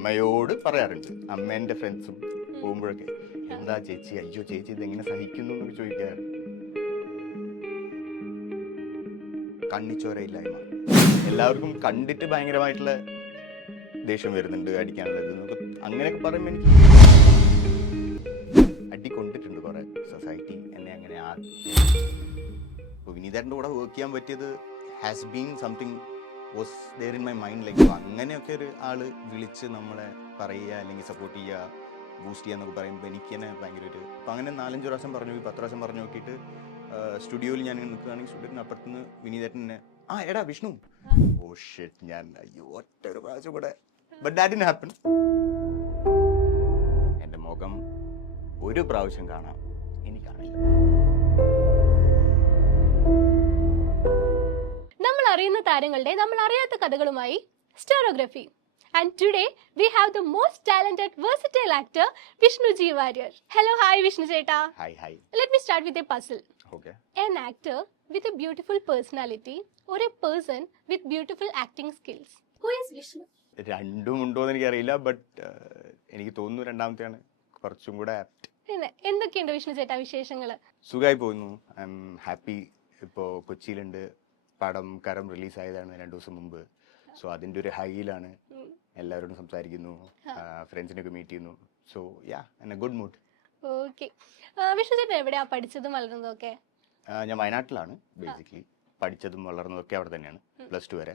അമ്മയോട് പറയാറുണ്ട്. അമ്മേൻ്റെ ഫ്രണ്ട്സും പോകുമ്പോഴൊക്കെ എന്താ ചേച്ചി, അയ്യോ ചേച്ചി ഇതെങ്ങനെ സഹിക്കുന്നു എന്നൊക്കെ ചോദിക്കാറുണ്ട്. കണ്ണിച്ചോരയില്ലായ്മ എല്ലാവർക്കും കണ്ടിട്ട് ഭയങ്കരമായിട്ടുള്ള ദേഷ്യം വരുന്നുണ്ട്, അടിക്കാനുള്ളത് എന്നൊക്കെ അങ്ങനെയൊക്കെ പറയുമ്പോൾ എനിക്ക് അടി കൊണ്ടിട്ടുണ്ട് കുറെ. സൊസൈറ്റി എന്നെ അങ്ങനെ ഇപ്പോൾ വിനീതേട്ടൻ്റെ കൂടെ വർക്ക് ചെയ്യാൻ പറ്റിയത് has been something was there in my mind. Like അങ്ങനെയൊക്കെ ഒരു ആള് വിളിച്ച് നമ്മളെ പറയുക അല്ലെങ്കിൽ സപ്പോർട്ട് ചെയ്യുക, ബൂസ്റ്റ് ചെയ്യുക എന്നൊക്കെ പറയുമ്പോൾ എനിക്ക് തന്നെ ഭയങ്കര ഒരു അപ്പോൾ അങ്ങനെ 4-5 പ്രാവശ്യം പറഞ്ഞു, 10 പ്രാവശ്യം പറഞ്ഞു നോക്കിയിട്ട് സ്റ്റുഡിയോയിൽ ഞാൻ നിൽക്കുകയാണെങ്കിൽ സ്റ്റുഡിയോത്തിന് അപ്പുറത്തുനിന്ന് വിനീതേട്ടൻ എന്നെ എടാ വിഷ്ണു, ഓ ഷിറ്റ്, ഞാൻ അയ്യോ ഒറ്റ ഒരു പ്രാവശ്യം കൂടെ, ബട്ട് ദാറ്റ് ഡിഡ്ന്റ് ഹാപ്പൻ. എൻ്റെ മുഖം ഒരു പ്രാവശ്യം കാണാം, ഇനി കാണില്ല. നമ്മൾ അറിയുന്ന താരങ്ങളുടെ നമ്മൾ അറിയാത്ത കഥകളുമായി സ്റ്റാറോഗ്രഫി. And today we have the most talented, versatile actor Vishnu G. Warrier. Hello, hi Vishnu Cheta. Hi. Let me start with a puzzle. Okay. An actor with a beautiful personality or a person with beautiful acting skills. Who is Vishnu? രണ്ടും ഉണ്ടോ എന്ന് എനിക്കറിയില്ല, but എനിക്ക് തോന്നുന്നു രണ്ടാമത്തെയാണ് കുറച്ചും കൂടെ apt. എന്തൊക്കെയുണ്ട് വിഷ്ണു ചേട്ടാ വിശേഷങ്ങൾ? സുഖമായി പോകുന്നു. I am happy. ഇപ്പോൾ കൊച്ചിയിലുണ്ട്, പടം കരം റിലീസായതാണ് 2 ദിവസം മുമ്പ്. സോ അതിൻ്റെ ഒരു ഹൈയിലാണ്. എല്ലാവരോടും സംസാരിക്കുന്നു, ഫ്രണ്ട്സിനൊക്കെ മീറ്റ് ചെയ്യുന്നു. So yeah, in A good mood. Okay. Vishnu ചേട്ടൻ എവിടെയാ പഠിച്ചതും വളർന്നതും ഒക്കെ? ഞാൻ വയനാട്ടിലാണ് ബേസിക്കലി. പഠിച്ചതും വളർന്നതൊക്കെ അവിടെ തന്നെയാണ്. +2 വരെ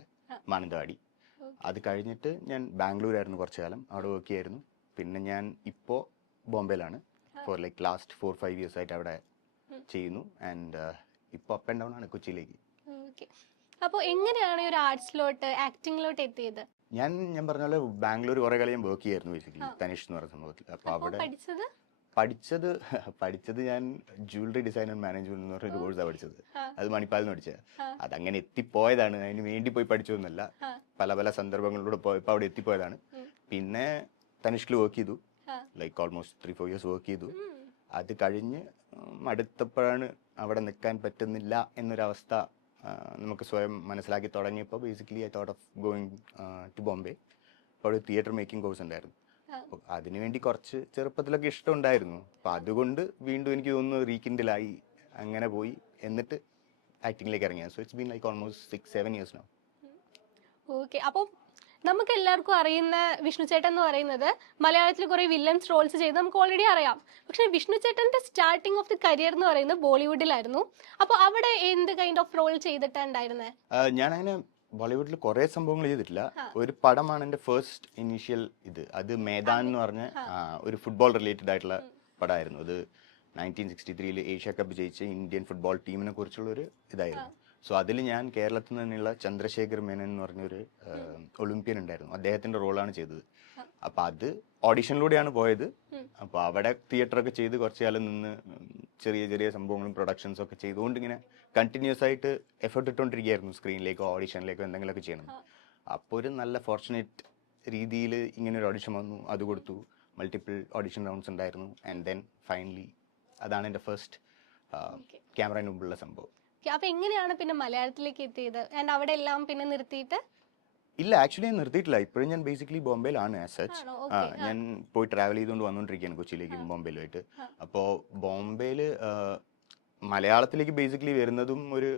മാനന്തവാടി. അത് കഴിഞ്ഞിട്ട് ഞാൻ ബാംഗ്ലൂരായിരുന്നു കുറച്ചു കാലം, അവിടെ വർക്ക് ചെയ്യായിരുന്നു. പിന്നെ ഞാൻ ഇപ്പോൾ ബോംബെയിലാണ്. ഫോർ ലൈക്ക് ലാസ്റ്റ് 4-5 years ആയിട്ട് അവിടെ ചെയ്യുന്നു. ആൻഡ് ഇപ്പോൾ അപ്പ് ആൻഡ് ഡൗൺ ആണ് കൊച്ചിയിലേക്ക്. അപ്പോൾ എങ്ങനെയാണ് ഒരു ആർട്സിലോട്ട് ആക്ടിങ്ങിലോട്ട് എത്തിയത്? ഞാൻ പറഞ്ഞ പോലെ ബാംഗ്ലൂർ കുറെ കാലം ഞാൻ വർക്ക് ചെയ്യായിരുന്നു ബേസിക്കലി, തനിഷ് എന്ന് പറയുന്ന സംഭവത്തിൽ. അപ്പോൾ അവിടെ പഠിച്ചത് ഞാൻ ജ്വല്ലറി ഡിസൈൻ ആൻഡ് മാനേജ്മെന്റ് എന്ന് പറഞ്ഞൊരു കോഴ്സാണ് പഠിച്ചത്. അത് മണിപ്പാലിൽ നിന്ന് പഠിച്ചത്. അതങ്ങനെ എത്തിപ്പോയതാണ്, അതിന് വേണ്ടി പോയി പഠിച്ചതൊന്നുമല്ല. പല സന്ദർഭങ്ങളിലൂടെ പോയപ്പോൾ അവിടെ എത്തിപ്പോയതാണ്. പിന്നെ തനിഷ്കിൽ വർക്ക് ചെയ്തു, ലൈക്ക് ഓൾമോസ്റ്റ് 3-4 years വർക്ക് ചെയ്തു. അത് കഴിഞ്ഞ് അടുത്തപ്പോഴാണ് അവിടെ നിൽക്കാൻ പറ്റുന്നില്ല എന്നൊരവസ്ഥ നമുക്ക് സ്വയം മനസ്സിലാക്കി തുടങ്ങിയപ്പോൾ basically I thought of going to Bombay. അപ്പോൾ ഒരു തിയേറ്റർ മേക്കിംഗ് കോഴ്സ് ഉണ്ടായിരുന്നു. അപ്പോൾ അതിനുവേണ്ടി കുറച്ച് ചെറുപ്പത്തിലൊക്കെ ഇഷ്ടമുണ്ടായിരുന്നു. അപ്പോൾ അതുകൊണ്ട് വീണ്ടും എനിക്ക് തോന്നുന്നു റീകിൻഡിലായി, അങ്ങനെ പോയി. എന്നിട്ട് ആക്ടിങ്ങിലേക്ക് ഇറങ്ങിയ. So it's been like almost 6-7 years now. Okay. അപ്പോൾ നമുക്ക് എല്ലാവർക്കും അറിയുന്ന വിഷ്ണു ചേട്ടൻ എന്ന് പറയുന്നത് മലയാളത്തിൽ കുറെ വില്ലൻസ് റോൾസ് ചെയ്ത് നമുക്ക് ഓൾറെഡി അറിയാം. പക്ഷെ വിഷ്ണു ചേട്ടന്റെ സ്റ്റാർട്ടിംഗ് ഓഫ് ദി കരിയർ എന്ന് പറയുന്നത് ബോളിവുഡിലായിരുന്നു. അപ്പോൾ അവിടെ എന്ത് കൈൻഡ് ഓഫ് റോൾ ചെയ്തിട്ടുണ്ടായിരുന്നേ? ഞാൻ അങ്ങനെ ബോളിവുഡിൽ കുറെ സംഭവങ്ങൾ ചെയ്തിട്ടില്ല. ഒരു പടമാണ് എൻ്റെ ഫസ്റ്റ് ഇനീഷ്യൽ ഇത്. അത് മേദാൻ എന്ന് പറഞ്ഞ ഒരു ഫുട്ബോൾ റിലേറ്റഡ് ആയിട്ടുള്ള പടമായിരുന്നു. അത് 1963 ഏഷ്യ കപ്പ് ജയിച്ച ഇന്ത്യൻ ഫുട്ബോൾ ടീമിനെ കുറിച്ചുള്ള ഒരു ഇതായിരുന്നു. സോ അതിൽ ഞാൻ കേരളത്തിൽ നിന്നുള്ള ചന്ദ്രശേഖർ മേനൻ എന്ന് പറഞ്ഞൊരു ഒളിമ്പ്യൻ ഉണ്ടായിരുന്നു, അദ്ദേഹത്തിന്റെ റോളാണ് ചെയ്തത്. അപ്പൊ അത് ഓഡിഷനിലൂടെയാണ് പോയത്. അപ്പോൾ അവിടെ തിയേറ്ററൊക്കെ ചെയ്ത് കുറച്ച് കാലം നിന്ന് ചെറിയ സംഭവങ്ങളും പ്രൊഡക്ഷൻസും ഒക്കെ ചെയ്തുകൊണ്ട് ഇങ്ങനെ കണ്ടിന്യൂസ് ആയിട്ട് എഫേർട്ട് ഇട്ടുകൊണ്ടിരിക്കുകയായിരുന്നു. സ്ക്രീനിലേക്കോ ഓഡിഷനിലേക്കോ എന്തെങ്കിലുമൊക്കെ ചെയ്യണം. അപ്പോൾ ഒരു നല്ല ഫോർച്ചുനേറ്റ് രീതിയിൽ ഇങ്ങനെ ഒരു ഓഡിഷൻ വന്നു, അത് കൊടുത്തു. മൾട്ടിപ്പിൾ ഓഡിഷൻ റൗണ്ട്സ് ഉണ്ടായിരുന്നു. ആൻഡ് ദെൻ ഫൈനലി അതാണ് എൻ്റെ ഫസ്റ്റ് ക്യാമറയുടെ മുമ്പുള്ള സംഭവം. അപ്പൊ എങ്ങനെയാണ് പിന്നെ മലയാളത്തിലേക്ക് എത്തിയത്? ആൻഡ് അവിടെ എല്ലാം പിന്നെ നിർത്തിയിട്ട്? ഇല്ല, ആക്ച്വലി ഞാൻ നിർത്തിയിട്ടില്ല. ഇപ്പോഴും ഞാൻ ബേസിക്കലി ബോംബെയിലാണ് ആസ് സച്ച്. ഞാൻ പോയി ട്രാവൽ ചെയ്തുകൊണ്ട് വന്നുകൊണ്ടിരിക്കുകയാണ് കൊച്ചിയിലേക്കും ബോംബെയിലുമായിട്ട്. അപ്പോൾ ബോംബെയിൽ മലയാളത്തിലേക്ക് ബേസിക്കലി വരുന്നതും ഒരു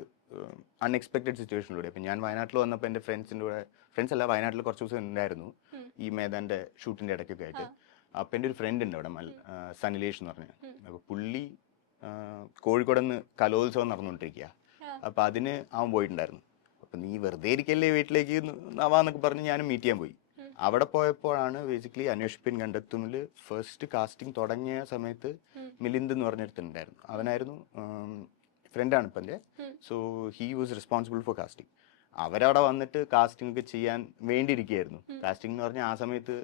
അൺഎക്സ്പെക്റ്റഡ് സിറ്റുവേഷനിലൂടെ. അപ്പം ഞാൻ വയനാട്ടിൽ വന്നപ്പോൾ എൻ്റെ ഫ്രണ്ട്സ് അല്ല, വയനാട്ടിൽ കുറച്ച് ദിവസം ഉണ്ടായിരുന്നു ഈ മേദാൻ്റെ ഷൂട്ടിൻ്റെ ഇടയ്ക്കൊക്കെ ആയിട്ട്. അപ്പം എൻ്റെ ഒരു ഫ്രണ്ട് ഉണ്ട് അവിടെ, സനിലേഷ് എന്ന് പറഞ്ഞ. അപ്പോൾ പുള്ളി കോഴിക്കോട് നിന്ന് കലോത്സവം നടന്നുകൊണ്ടിരിക്കുക. അപ്പം അതിന് അവൻ പോയിട്ടുണ്ടായിരുന്നു. അപ്പം നീ വെറുതെ ഇരിക്കല്ലേ വീട്ടിലേക്ക് നവാന്നൊക്കെ പറഞ്ഞ് ഞാനും മീറ്റ് ചെയ്യാൻ പോയി. അവിടെ പോയപ്പോഴാണ് ബേസിക്കലി അന്വേഷിപ്പിൻ കണ്ടെത്തുന്നിൽ ഫസ്റ്റ് കാസ്റ്റിംഗ് തുടങ്ങിയ സമയത്ത് മിലിന്ദ് എന്ന് പറഞ്ഞിടത്തുണ്ടായിരുന്നു. അവനായിരുന്നു ഫ്രണ്ടാണ് ഇപ്പം എൻ്റെ. So he was responsible for casting. അവരവിടെ വന്നിട്ട് കാസ്റ്റിംഗ് ഒക്കെ ചെയ്യാൻ വേണ്ടിയിരിക്കുകയായിരുന്നു. കാസ്റ്റിംഗ് എന്ന് പറഞ്ഞാൽ ആ സമയത്ത്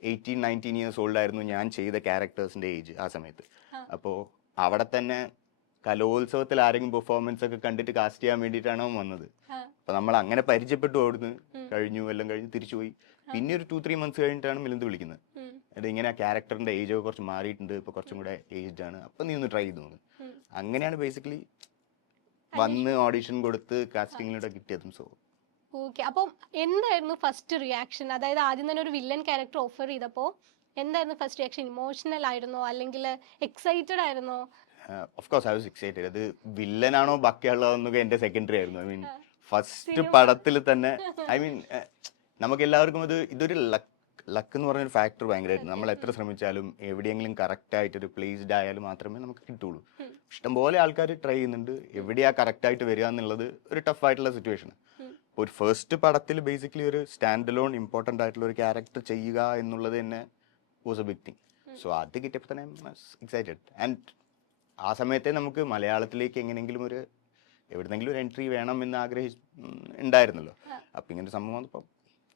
18-19 years old ആയിരുന്നു ഞാൻ ചെയ്ത ക്യാരക്ടേഴ്സിൻ്റെ ഏജ് ആ സമയത്ത്. അപ്പോൾ അവിടെ തന്നെ കലോത്സവത്തിൽ ആരെങ്കിലും പെർഫോമൻസ് ഒക്കെ കണ്ടിട്ട് കാസ്റ്റ് ചെയ്യാൻ വേണ്ടിയിട്ടാണ് അവൻ വന്നത്. അപ്പൊ നമ്മൾ അങ്ങനെ പരിചയപ്പെട്ടു, അവിടുന്ന് എല്ലാം കഴിഞ്ഞ് തിരിച്ചുപോയി. പിന്നെ ഒരു 2-3 months കഴിഞ്ഞിട്ടാണ് മിലിന്ദ് വിളിക്കുന്നത്. ഇങ്ങനെ ക്യാരക്ടറിന്റെ ഏജ് ഒക്കെ കുറച്ച് മാറിയിട്ടുണ്ട്, ഇപ്പൊ കുറച്ചും കൂടെ ഏജ്ഡ് ആണ്, അപ്പൊ നീ ഒന്ന് ട്രൈ ചെയ്ത് നോക്ക്. അങ്ങനെയാണ് ബേസിക്കലി വന്ന് ഓഡിഷൻ കൊടുത്ത് കാസ്റ്റിംഗിലൂടെ കിട്ടിയതും. സോ ഓക്കെ, അപ്പം എന്തായിരുന്നു ഫസ്റ്റ് റിയാക്ഷൻ? അതായത് ആദ്യം തന്നെ ഒരു വില്ലൻ ക്യാരക്ടർ ഓഫർ ചെയ്തപ്പോൾ എന്തായിരുന്നു ഫസ്റ്റ് റിയാക്ഷൻ? ഇമോഷണൽ ആയിരുന്നോ അല്ലെങ്കിൽ എക്സൈറ്റഡ് ആയിരുന്നോ? Of course I was excited. അത് വില്ലനാണോ ബാക്കിയുള്ളതെന്നൊക്കെ എന്റെ സെക്കൻഡറി ആയിരുന്നു. I mean first cinema. പടത്തിൽ തന്നെ ഐ മീൻ നമുക്ക് എല്ലാവർക്കും ഇതൊരു ലക്ക് എന്ന് പറഞ്ഞൊരു ഫാക്ടർ ഭയങ്കരമായിരുന്നു. നമ്മൾ എത്ര ശ്രമിച്ചാലും എവിടെയെങ്കിലും കറക്റ്റ് ആയിട്ട് ഒരു പ്ലേസ്ഡ് ആയാലും മാത്രമേ നമുക്ക് കിട്ടുള്ളൂ. ഇഷ്ടംപോലെ ആൾക്കാർ ട്രൈ ചെയ്യുന്നുണ്ട്, എവിടെയാ കറക്റ്റ് ആയിട്ട് വരിക എന്നുള്ളത് ഒരു ടഫ് ആയിട്ടുള്ള സിറ്റുവേഷൻ. ഒരു ഫസ്റ്റ് പടത്തിൽ ബേസിക്കലി ഒരു സ്റ്റാൻഡ് അലോൺ ഇമ്പോർട്ടൻ്റ് ആയിട്ടുള്ള ഒരു ക്യാരക്ടർ ചെയ്യുക എന്നുള്ളത് തന്നെ was a big thing. So അത് കിട്ടിയപ്പോൾ തന്നെ എക്സൈറ്റഡ്. ആൻഡ് ആ സമയത്തെ നമുക്ക് മലയാളത്തിലേക്ക് എങ്ങനെയെങ്കിലും എവിടെന്നെങ്കിലും ഒരു എൻട്രി വേണം എന്ന് ഉണ്ടായിരുന്നല്ലോ. അപ്പം ഇങ്ങനെ സംഭവം വന്നപ്പോൾ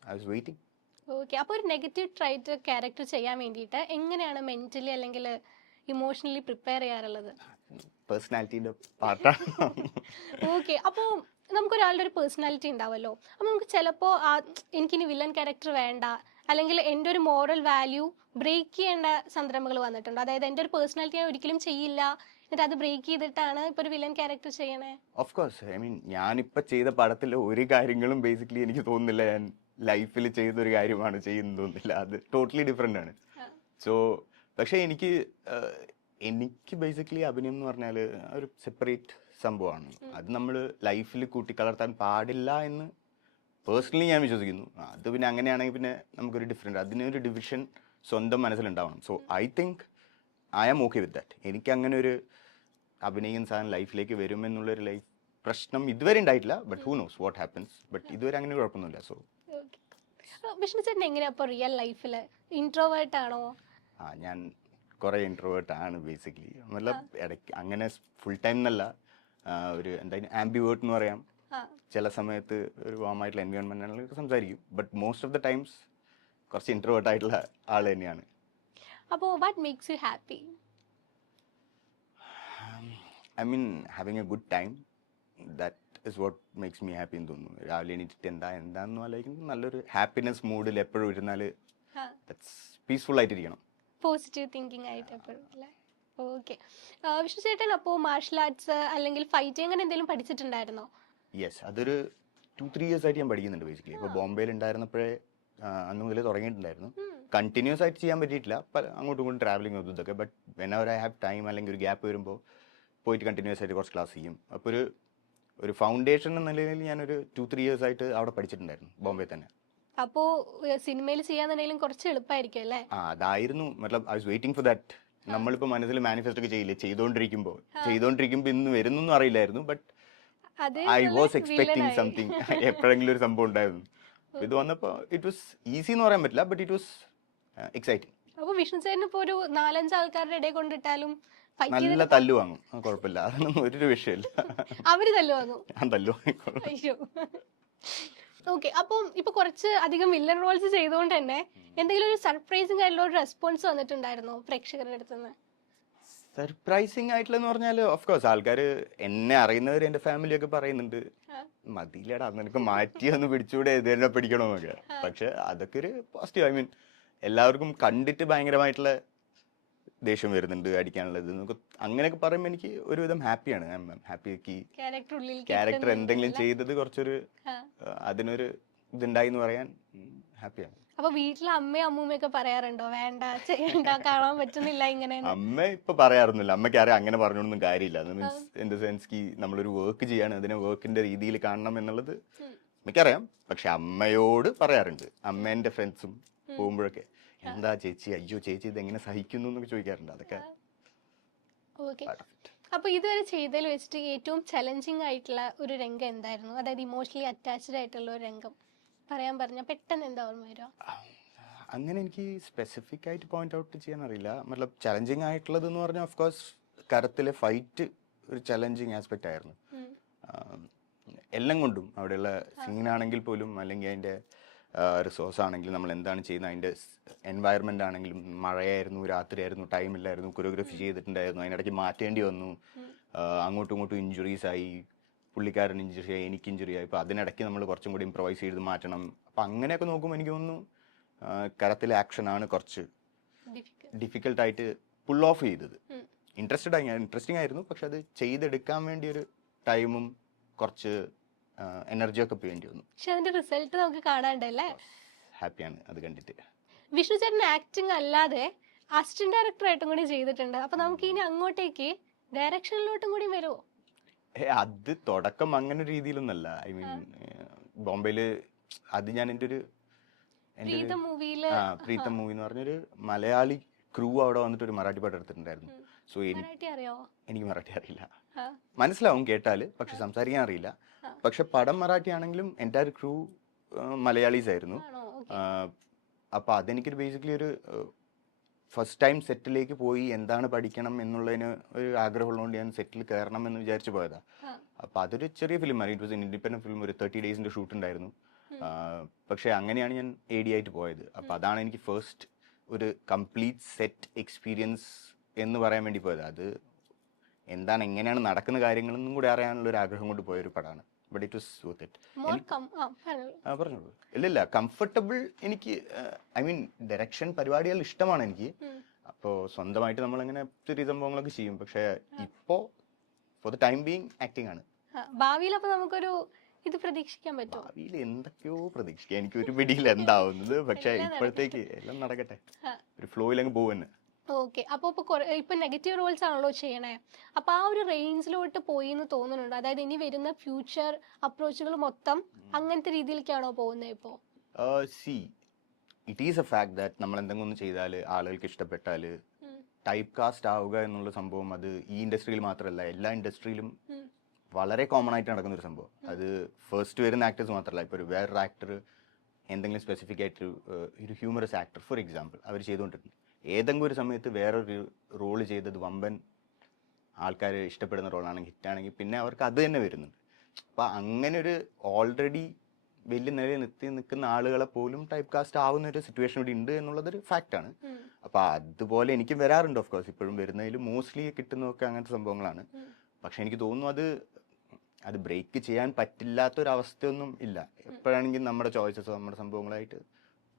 ഐ വാസ് വെയിറ്റിംഗ്. ഓക്കെ, അപ്പോൾ ഒരു നെഗറ്റീവ് ട്രൈറ്റ് ക്യാരക്ടർ ചെയ്യാൻ വേണ്ടിയിട്ട് എങ്ങനെയാണ് മെന്റലി അല്ലെങ്കിൽ ഇമോഷണലി പ്രിപ്പയർ ചെയ്യാറുള്ളത്? പേഴ്സണാലിറ്റീൻ്റെ പാർട്ടാണ്. ഓക്കെ, അപ്പോൾ നമുക്കൊരാളുടെ ഒരു പേഴ്സണാലിറ്റി ഉണ്ടാവുമല്ലോ. അപ്പോൾ നമുക്ക് ചിലപ്പോൾ എനിക്കിനി വില്ലൻ ക്യാരക്ടർ വേണ്ട, അല്ലെങ്കിൽ എൻ്റെ ഒരു മോറൽ വാല്യൂ ബ്രേക്ക് ചെയ്യേണ്ട സന്ദർഭങ്ങൾ വന്നിട്ടുണ്ട്. അതായത് എൻ്റെ ഒരു പേഴ്സണാലിറ്റി ഞാൻ ഒരിക്കലും ചെയ്യില്ല, എന്നിട്ട് അത് ബ്രേക്ക് ചെയ്തിട്ടാണ് ഇപ്പോൾ ഒരു വില്ലൻ ക്യാരക്ടർ ചെയ്യണേ. ഓഫ് കോഴ്സ് ഐ മീൻ ഞാനിപ്പോൾ ചെയ്ത പടത്തിലെ ഒരു കാര്യങ്ങളും ബേസിക്കലി എനിക്ക് തോന്നുന്നില്ല ഞാൻ ലൈഫിൽ ചെയ്തൊരു കാര്യമാണ് ചെയ്യുന്നത് തോന്നുന്നില്ല. അത് ടോട്ടലി ഡിഫറെൻ്റ് ആണ്. സോ പക്ഷേ എനിക്ക് ബേസിക്കലി അഭിനയം എന്ന് പറഞ്ഞാൽ ഒരു സെപ്പറേറ്റ് സംഭവമാണ്. അത് നമ്മൾ ലൈഫിൽ കൂട്ടിക്കലർത്താൻ പാടില്ല എന്ന് പേഴ്സണലി ഞാൻ വിശ്വസിക്കുന്നു. അത് പിന്നെ അങ്ങനെയാണെങ്കിൽ പിന്നെ നമുക്കൊരു ഡിഫറെൻ്റ് അതിനൊരു ഡിവിഷൻ സ്വന്തം മനസ്സിലുണ്ടാവണം. So I think I am okay with that. എനിക്ക് അങ്ങനെ ഒരു അഭിനയിക്കുന്ന സാധനം ലൈഫിലേക്ക് വരുമെന്നുള്ളൊരു ലൈഫ് പ്രശ്നം ഇതുവരെ ഉണ്ടായിട്ടില്ല. But who knows what happens. But ഇതുവരെ അങ്ങനെ കുഴപ്പമൊന്നുമില്ല. സോ വിഷ്ണു ചേട്ടൻ എങ്ങനെയാ അപ്പോൾ റിയൽ ലൈഫിൽ ഇൻട്രോവേർട്ട് ആണോ? ഞാൻ കുറേ ഇൻട്രോവേർട്ട് ആണ് ബേസിക്കലി. ഇടയ്ക്ക് അങ്ങനെ ഫുൾ ടൈം എന്നല്ല, ഒരു എന്തായാലും ആംബിവേർട്ട് എന്ന് പറയാം. ചില സമയത്ത് ഒരു വാമായിട്ടുള്ള എൻവയോൺമെൻറ്റിലൊക്കെ സംസാരിക്കും. But most of the times കുറച്ച് ഇൻട്രോവേർട്ട് ആയിട്ടുള്ള ആൾ തന്നെയാണ്. അപ്പോൾ what makes you happy? I mean having A good time, that is what makes me happy എന്ന് തോന്നുന്നു. രാവിലെ എണീറ്റിട്ട് എന്താണെന്ന് ആലോചിക്കുന്നത് നല്ലൊരു ഹാപ്പിനെസ് മൂഡിൽ എപ്പോഴും ഇരുന്നാൽ ദാറ്റ്സ് പീസ്ഫുൾ ആയിട്ടിരിക്കണം. പോസിറ്റീവ് തിങ്കിങ് ആയിട്ട് എപ്പോഴും അല്ലേ? ഓക്കെ, വിഷ്ണു ചേട്ടൻ അപ്പോൾ മാർഷൽ ആർട്സ് അല്ലെങ്കിൽ ഫൈറ്റ് അങ്ങനെ എന്തെങ്കിലും പഠിച്ചിട്ടുണ്ടായിരുന്നോ? യെസ്, അതൊരു 2-3 years ആയിട്ട് ഞാൻ പഠിക്കുന്നുണ്ട് ബേസിക്കലി. ഇപ്പോൾ ബോംബെയിൽ ഉണ്ടായിരുന്നപ്പോഴേ അന്ന് മുതലേ തുടങ്ങിയിട്ടുണ്ടായിരുന്നു. കണ്ടിന്യൂസ് ആയിട്ട് ചെയ്യാൻ പറ്റിയിട്ടില്ല, അങ്ങോട്ടും ഇങ്ങോട്ടും ട്രാവലിംഗ് ഒന്നും ഇതൊക്കെ. But whenever I have time അല്ലെങ്കിൽ ഒരു ഗ്യാപ്പ് വരുമ്പോൾ പോയിട്ട് കണ്ടിന്യൂസ് ആയിട്ട് കുറച്ച് ക്ലാസ് ചെയ്യും. അപ്പോൾ ഒരു ഫൗണ്ടേഷൻ എന്ന നിലയിൽ ഞാനൊരു 2-3 years ആയിട്ട് അവിടെ പഠിച്ചിട്ടുണ്ടായിരുന്നു ബോംബെ തന്നെ. അപ്പോൾ സിനിമയിൽ ചെയ്യാന്നുണ്ടെങ്കിലും കുറച്ച് എളുപ്പമായിരിക്കും അല്ലേ? അതായിരുന്നു മതലബ് I was waiting for that. നമ്മളിപ്പോൾ മനസ്സിൽ മാനിഫെസ്റ്റ് ഒക്കെ ചെയ്യില്ലേ, ചെയ്തുകൊണ്ടിരിക്കുമ്പോൾ ഇന്ന് വരുന്നൊന്നും അറിയില്ലായിരുന്നു. But I was expecting something. എപ്പോഴെങ്കിലും ഒരു സംഭവം ഉണ്ടായിരുന്നു. ഇത് വന്നപ്പോൾ ഇറ്റ് വാസ് ഈസി എന്ന് പറയാൻ പറ്റില്ല, ബട്ട് ഇറ്റ് വാസ് എക്സൈറ്റിംഗ്. അപ്പോൾ വിഷ്ണു ചേട്ടൻ ഇപ്പോൾ ഒരു 4-5 ആൾക്കാരുടെ ഇടയിൽ കൊണ്ടിട്ടാലും നല്ല തല്ലു വാങ്ങും, കുഴപ്പമില്ല, അതൊന്നും ഒരു വിഷയമില്ല. അവര് തല്ലു വാങ്ങും, ഞാൻ തല്ലു വാങ്ങിക്കോളാം. അയ്യോ. ഓക്കെ, അപ്പം ഇപ്പൊ കുറച്ച് അധികം വില്ലൻ റോൾസ് ചെയ്തുകൊണ്ട് തന്നെ എന്തെങ്കിലും ഒരു സർപ്രൈസിംഗ് ആയിട്ടുള്ള ഒരു റെസ്പോൺസ് വന്നിട്ടുണ്ടായിരുന്നോ പ്രേക്ഷകരുടെ അടുത്തുനിന്ന്? സർപ്രൈസിങ് ആയിട്ടുള്ളതെന്ന് പറഞ്ഞാൽ ഓഫ് കോഴ്സ് ആൾക്കാർ എന്നെ അറിയുന്നവർ എൻ്റെ ഫാമിലിയൊക്കെ പറയുന്നുണ്ട്, മതിയില്ലടാ നിനക്ക് മാറ്റിയൊന്ന് പിടിച്ചുകൂടെ, ഇത് തന്നെ പിടിക്കണമെന്നൊക്കെ. പക്ഷെ അതൊക്കെ ഒരു പോസിറ്റീവ്. ഐ മീൻ എല്ലാവർക്കും കണ്ടിട്ട് ഭയങ്കരമായിട്ടുള്ള ദേഷ്യം വരുന്നുണ്ട്, അടിക്കാനുള്ളത് എന്നൊക്കെ അങ്ങനെയൊക്കെ പറയുമ്പോൾ എനിക്ക് ഒരുവിധം ഹാപ്പിയാണ്. ഹാപ്പി ക്യാരക്ടർ എന്തെങ്കിലും ചെയ്തത് കുറച്ചൊരു അതിനൊരു ഇതുണ്ടായി എന്ന് പറയാൻ ഹാപ്പിയാണ്. അപ്പൊ വീട്ടിലെ അമ്മയും അമ്മൂമ്മയൊക്കെ പറയാറുണ്ടോ വേണ്ട ചെയ്യണ്ട കാണാൻ പറ്റുന്നില്ല ഇങ്ങനെ? അമ്മ ഇപ്പൊ പറയാറൊന്നുമില്ല. അമ്മയ്ക്ക് അറിയാം അങ്ങനെ പറഞ്ഞോണ്ടൊന്നും കാര്യമില്ല. മീൻസ് ഇൻ ദ സെൻസ് നമ്മളൊരു വർക്ക് ചെയ്യാണ്, അതിനെ വർക്കിന്റെ രീതിയിൽ കാണണം എന്നുള്ളത് എനിക്കറിയാം. പക്ഷെ അമ്മയോട് പറയാറുണ്ട്. അമ്മേന്റെ ഫ്രണ്ട്സും പോകുമ്പോഴൊക്കെ എന്താ ചേച്ചി, അയ്യോ ചേച്ചി ഇത് എങ്ങനെ സഹിക്കുന്നു എന്നൊക്കെ ചോദിക്കാറുണ്ട്. അതൊക്കെ അപ്പൊ ഇതുവരെ ചെയ്തതിൽ വെച്ചിട്ട് ഏറ്റവും ചലഞ്ചിങ് ആയിട്ടുള്ള ഒരു രംഗം എന്തായിരുന്നു? അതായത് ഇമോഷണലി അറ്റാച്ച്ഡ് ആയിട്ടുള്ള ഒരു രംഗം പറയാൻ പറഞ്ഞാൽ പെട്ടെന്ന് എന്താ ഓർമ്മ വരിക? അങ്ങനെ എനിക്ക് സ്പെസിഫിക് ആയിട്ട് പോയിന്റ് ഔട്ട് ചെയ്യാൻ അറിയില്ല. മതലബ് ചലഞ്ചിങ് ആയിട്ടുള്ളത് എന്ന് പറഞ്ഞാൽ ഓഫ് കോഴ്സ് കരത്തിലെ ഫൈറ്റ് ഒരു ചലഞ്ചിങ് ആസ്പെക്റ്റ് ആയിരുന്നു. എല്ലാം കൊണ്ടും അവിടെയുള്ള സീനാണെങ്കിൽ പോലും അല്ലെങ്കിൽ അതിൻ്റെ റിസോഴ്സ് ആണെങ്കിലും നമ്മൾ എന്താണ് ചെയ്യുന്നത്, അതിൻ്റെ എൻവയറമെൻ്റ് ആണെങ്കിലും മഴയായിരുന്നു, രാത്രിയായിരുന്നു, ടൈമില്ലായിരുന്നു, കൊറിയോഗ്രഫി ചെയ്തിട്ടുണ്ടായിരുന്നു, അതിനിടയ്ക്ക് മാറ്റേണ്ടി വന്നു, അങ്ങോട്ടും ഇങ്ങോട്ടും ഇഞ്ചുറീസ് ആയി, പുള്ളിക്കാരൻ ഇഞ്ചുറി ആയി, എനിക്ക് ഇഞ്ചുറി ആയി. അപ്പോൾ അതിനിടയ്ക്ക് നമ്മൾ കുറച്ചും കൂടി ഇംപ്രവൈസ് ചെയ്ത് മാറ്റണം. അപ്പോൾ അങ്ങനെയൊക്കെ നോക്കുമ്പോൾ എനിക്ക് തോന്നുന്നു കരത്തിലെ ആക്ഷനാണ് കുറച്ച് ഡിഫിക്കൽട്ടായിട്ട് പുൾ ഓഫ് ചെയ്തത്. ഇൻട്രസ്റ്റിംഗ് ആയിരുന്നു, പക്ഷെ അത് ചെയ്തെടുക്കാൻ വേണ്ടി ഒരു ടൈമും കുറച്ച് എനർജിയൊക്കെ വേണ്ടി വന്നു. പക്ഷെ അതിന്റെ റിസൾട്ട് നമുക്ക് കാണാണ്ടല്ലേ. ഹാപ്പിയാണ് അത് കണ്ടിട്ട്. വിഷ്ണു ചേട്ടൻ ആക്ടിങ് അല്ലാതെ അസിസ്റ്റന്റ് ഡയറക്ടർ ആയിട്ടും കൂടി ചെയ്തിട്ടുണ്ട്. അപ്പൊ നമുക്ക് ഇനി അങ്ങോട്ടേക്ക് ഡയറക്ഷനിലോട്ടും കൂടി വരുമോ? അത് തുടക്കം അങ്ങനെ രീതിയിലൊന്നല്ല. ഐ മീൻ ബോംബെയില് അത് ഞാൻ എൻ്റെ ഒരു പ്രീതം മൂവിയില് പ്രീതം മൂവി എന്ന് പറഞ്ഞൊരു മലയാളി ക്രൂ അവിടെ വന്നിട്ട് ഒരു മറാഠി പാട്ട് എടുത്തിട്ടുണ്ടായിരുന്നു. സോ മറാഠി അറിയാവോ? എനിക്ക് മറാഠി അറിയില്ല, മനസ്സിലാവും കേട്ടാല്, പക്ഷെ സംസാരിക്കാൻ അറിയില്ല. പക്ഷെ പടം മറാഠി ആണെങ്കിലും എൻ്റെ ഒരു ക്രൂ മലയാളീസ് ആയിരുന്നു. അപ്പൊ അതെനിക്കൊരു ബേസിക്കലി ഒരു ഫസ്റ്റ് ടൈം സെറ്റിലേക്ക് പോയി എന്താണ് പഠിക്കണം എന്നുള്ളതിന് ഒരു ആഗ്രഹമുള്ളതുകൊണ്ട് ഞാൻ സെറ്റിൽ കയറണം എന്ന് വിചാരിച്ചു പോയതാ. അപ്പൊ അതൊരു ചെറിയ ഫിലിമാണ്. It was independent film. ഒരു 30 ഡേയ്സിന്റെ ഷൂട്ട് ഉണ്ടായിരുന്നു. പക്ഷെ അങ്ങനെയാണ് ഞാൻ AD ആയിട്ട് പോയത്. അപ്പൊ അതാണ് എനിക്ക് ഫസ്റ്റ് ഒരു കംപ്ലീറ്റ് സെറ്റ് എക്സ്പീരിയൻസ് എന്ന് പറയാൻ വേണ്ടി പോയത്. അത് എന്താണ്, എങ്ങനെയാണ് നടക്കുന്ന കാര്യങ്ങളെന്നും കൂടി അറിയാനുള്ള ഒരു ആഗ്രഹം കൊണ്ട് പോയൊരു പടമാണ്. But it was worth it. പറഞ്ഞോളൂ. ഇല്ല, കംഫർട്ടബിൾ. എനിക്ക് ഐ മീൻ ഡയറക്ഷൻ പരിപാടികൾ ഇഷ്ടമാണ് എനിക്ക്. അപ്പോൾ സ്വന്തമായിട്ട് നമ്മളങ്ങനെ ചെറിയ സംഭവങ്ങളൊക്കെ ചെയ്യും. പക്ഷെ ഇപ്പോ for the time being acting ആണ്. ഭാവിയിൽ അപ്പൊ നമുക്കൊരു ഇത് പ്രതീക്ഷിക്കാൻ പറ്റും? ഭാവിയിൽ എന്തൊക്കെയോ പ്രതീക്ഷിക്കാം. എനിക്ക് ഒരു പിടിയിൽ എന്താവുന്നത്. പക്ഷെ ഇപ്പോഴത്തേക്ക് എല്ലാം നടക്കട്ടെ, ഒരു ഫ്ലോയിൽ അങ്ങ് പോവന്നെ. ഓക്കെ. അപ്പോൾ ഇപ്പൊ നെഗറ്റീവ് റോൾസ് ആണല്ലോ ചെയ്യണേ. അപ്പൊ ആ ഒരു റേഞ്ചിലോട്ട് പോയി എന്ന് തോന്നുന്നുണ്ട്. അതായത് ഇനി വരുന്ന ഫ്യൂച്ചർ അപ്രോച്ചുകൾ മൊത്തം അങ്ങനത്തെ രീതിയിലേക്കാണോ പോകുന്നത് ഇപ്പോ? C, it is A fact that നമ്മൾ എന്തെങ്കിലും ഒന്ന് ചെയ്താൽ ആളുകൾക്ക് ഇഷ്ടപ്പെട്ടാൽ ടൈപ്പ് കാസ്റ്റ് ആവുക എന്നുള്ള സംഭവം അത് ഈ ഇൻഡസ്ട്രിയിൽ മാത്രമല്ല, എല്ലാ ഇൻഡസ്ട്രിയിലും വളരെ കോമൺ ആയിട്ട് നടക്കുന്ന ഒരു സംഭവം. അത് ഫസ്റ്റ് വരുന്ന ആക്ടേഴ്സ് മാത്രമല്ല. ഇപ്പോൾ ഒരു വേറൊരു ആക്ടർ എന്തെങ്കിലും സ്പെസിഫിക് ആയിട്ട് ഒരു ഹ്യൂമറസ് ആക്ടർ ഫോർ എക്സാമ്പിൾ അവർ ചെയ്തുകൊണ്ടിരുന്നു. ഏതെങ്കിലും ഒരു സമയത്ത് വേറൊരു റോള് ചെയ്തത് വമ്പൻ ആൾക്കാർ ഇഷ്ടപ്പെടുന്ന റോളാണെങ്കിൽ, ഹിറ്റാണെങ്കിൽ, പിന്നെ അവർക്ക് അത് തന്നെ വരുന്നുണ്ട്. അപ്പം അങ്ങനെ ഒരു ഓൾറെഡി വലിയ നിലയിൽ നിൽക്കുന്ന ആളുകളെ പോലും ടൈപ്പ് കാസ്റ്റ് ആവുന്ന ഒരു സിറ്റുവേഷൻ ഇവിടെ ഉണ്ട് എന്നുള്ളതൊരു ഫാക്റ്റാണ്. അപ്പം അതുപോലെ എനിക്കും വരാറുണ്ട്. ഓഫ് കോഴ്സ് ഇപ്പോഴും വരുന്നതിൽ മോസ്റ്റ്ലി കിട്ടുന്നതൊക്കെ അങ്ങനത്തെ സംഭവങ്ങളാണ്. പക്ഷെ എനിക്ക് തോന്നുന്നു അത് ബ്രേക്ക് ചെയ്യാൻ പറ്റില്ലാത്തൊരവസ്ഥയൊന്നും ഇല്ല. എപ്പോഴാണെങ്കിലും നമ്മുടെ ചോയ്സസ് നമ്മുടെ സംഭവങ്ങളായിട്ട്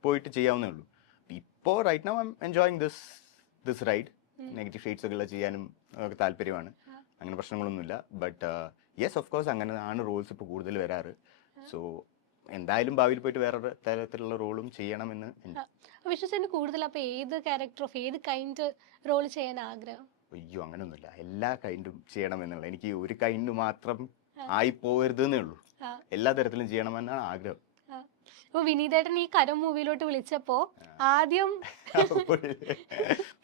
പോയിട്ട് ചെയ്യാവുന്നേ ഉള്ളൂ. ഇപ്പോൾ right now I'm enjoying this ride. Negative shades ഒക്കെ ചെയ്യാനും ഒക്കെ താല്പര്യമാണ്. അങ്ങനെ പ്രശ്നങ്ങളൊന്നുമില്ല. ബട്ട് യെസ്, ഓഫ് കോഴ്സ് അങ്ങനെ ആണ് റോൾസ് ഇപ്പോൾ കൂടുതൽ വരാറ്. സോ എന്തായാലും ഭാവിയിൽ പോയിട്ട് വേറൊരു തരത്തിലുള്ള റോളും ചെയ്യണമെന്ന്. വിശ്വസിന് കൂടുതൽ അപ്പൊ ഏത് ക്യാരക്ടർ ഓഫ് ഏത് കൈൻഡ് റോൾ ചെയ്യാൻ ആഗ്രഹം? അയ്യോ, അങ്ങനെയൊന്നുമില്ല. എല്ലാ കൈൻഡും ചെയ്യണമെന്നുള്ള, എനിക്ക് ഒരു കൈൻഡ് മാത്രം ആയി പോകരുതെന്നേ ഉള്ളൂ. എല്ലാ തരത്തിലും ചെയ്യണമെന്നാണ് ആഗ്രഹം. അപ്പൊ വിനീതേട്ടൻ ഈ കരം മൂവിയിലോട്ട് വിളിച്ചപ്പോ ആദ്യം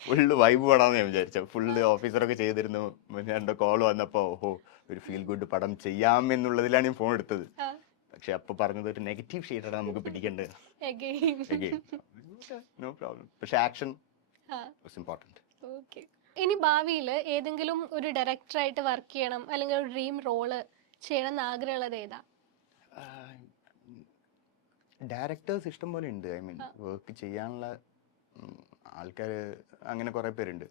ഫുള്ള് വൈബ് പടാന്ന് ഞാൻ വിചാരിച്ച. ഫുള്ള് ഓഫീസറൊക്കെ ചെയ്തിരുന്നു. രണ്ടോ കോൾ വന്നപ്പോ ഓഹോ ഒരു ഫീൽ ഗുഡ് പടം ചെയ്യാമെന്നുള്ളതിലാണ് ഞാൻ ഫോൺ എടുത്തത്. പക്ഷെ അപ്പൊ പറഞ്ഞത് ഒരു നെഗറ്റീവ് ഷെയ്ഡാണ് നമുക്ക് പിടിക്കേണ്ടത്. No problem. പക്ഷെ ആക്ഷൻ വാസ് ഇമ്പോർട്ടന്റ്. ഓക്കെ. ഇനി ഭാവിയിൽ ഏതെങ്കിലും ഒരു ഡയറക്ടറായിട്ട് വർക്ക് ചെയ്യണം അല്ലെങ്കിൽ ഒരു ഡ്രീം റോള് ചെയ്യണം എന്ന് ആഗ്രഹമുള്ളത് ഏതാ? ഡയറക്ടേഴ്സ് ഇഷ്ടം പോലെ ഉണ്ട്. ഐ മീൻ വർക്ക് ചെയ്യാനുള്ള ആൾക്കാർ അങ്ങനെ കുറേ പേരുണ്ട്.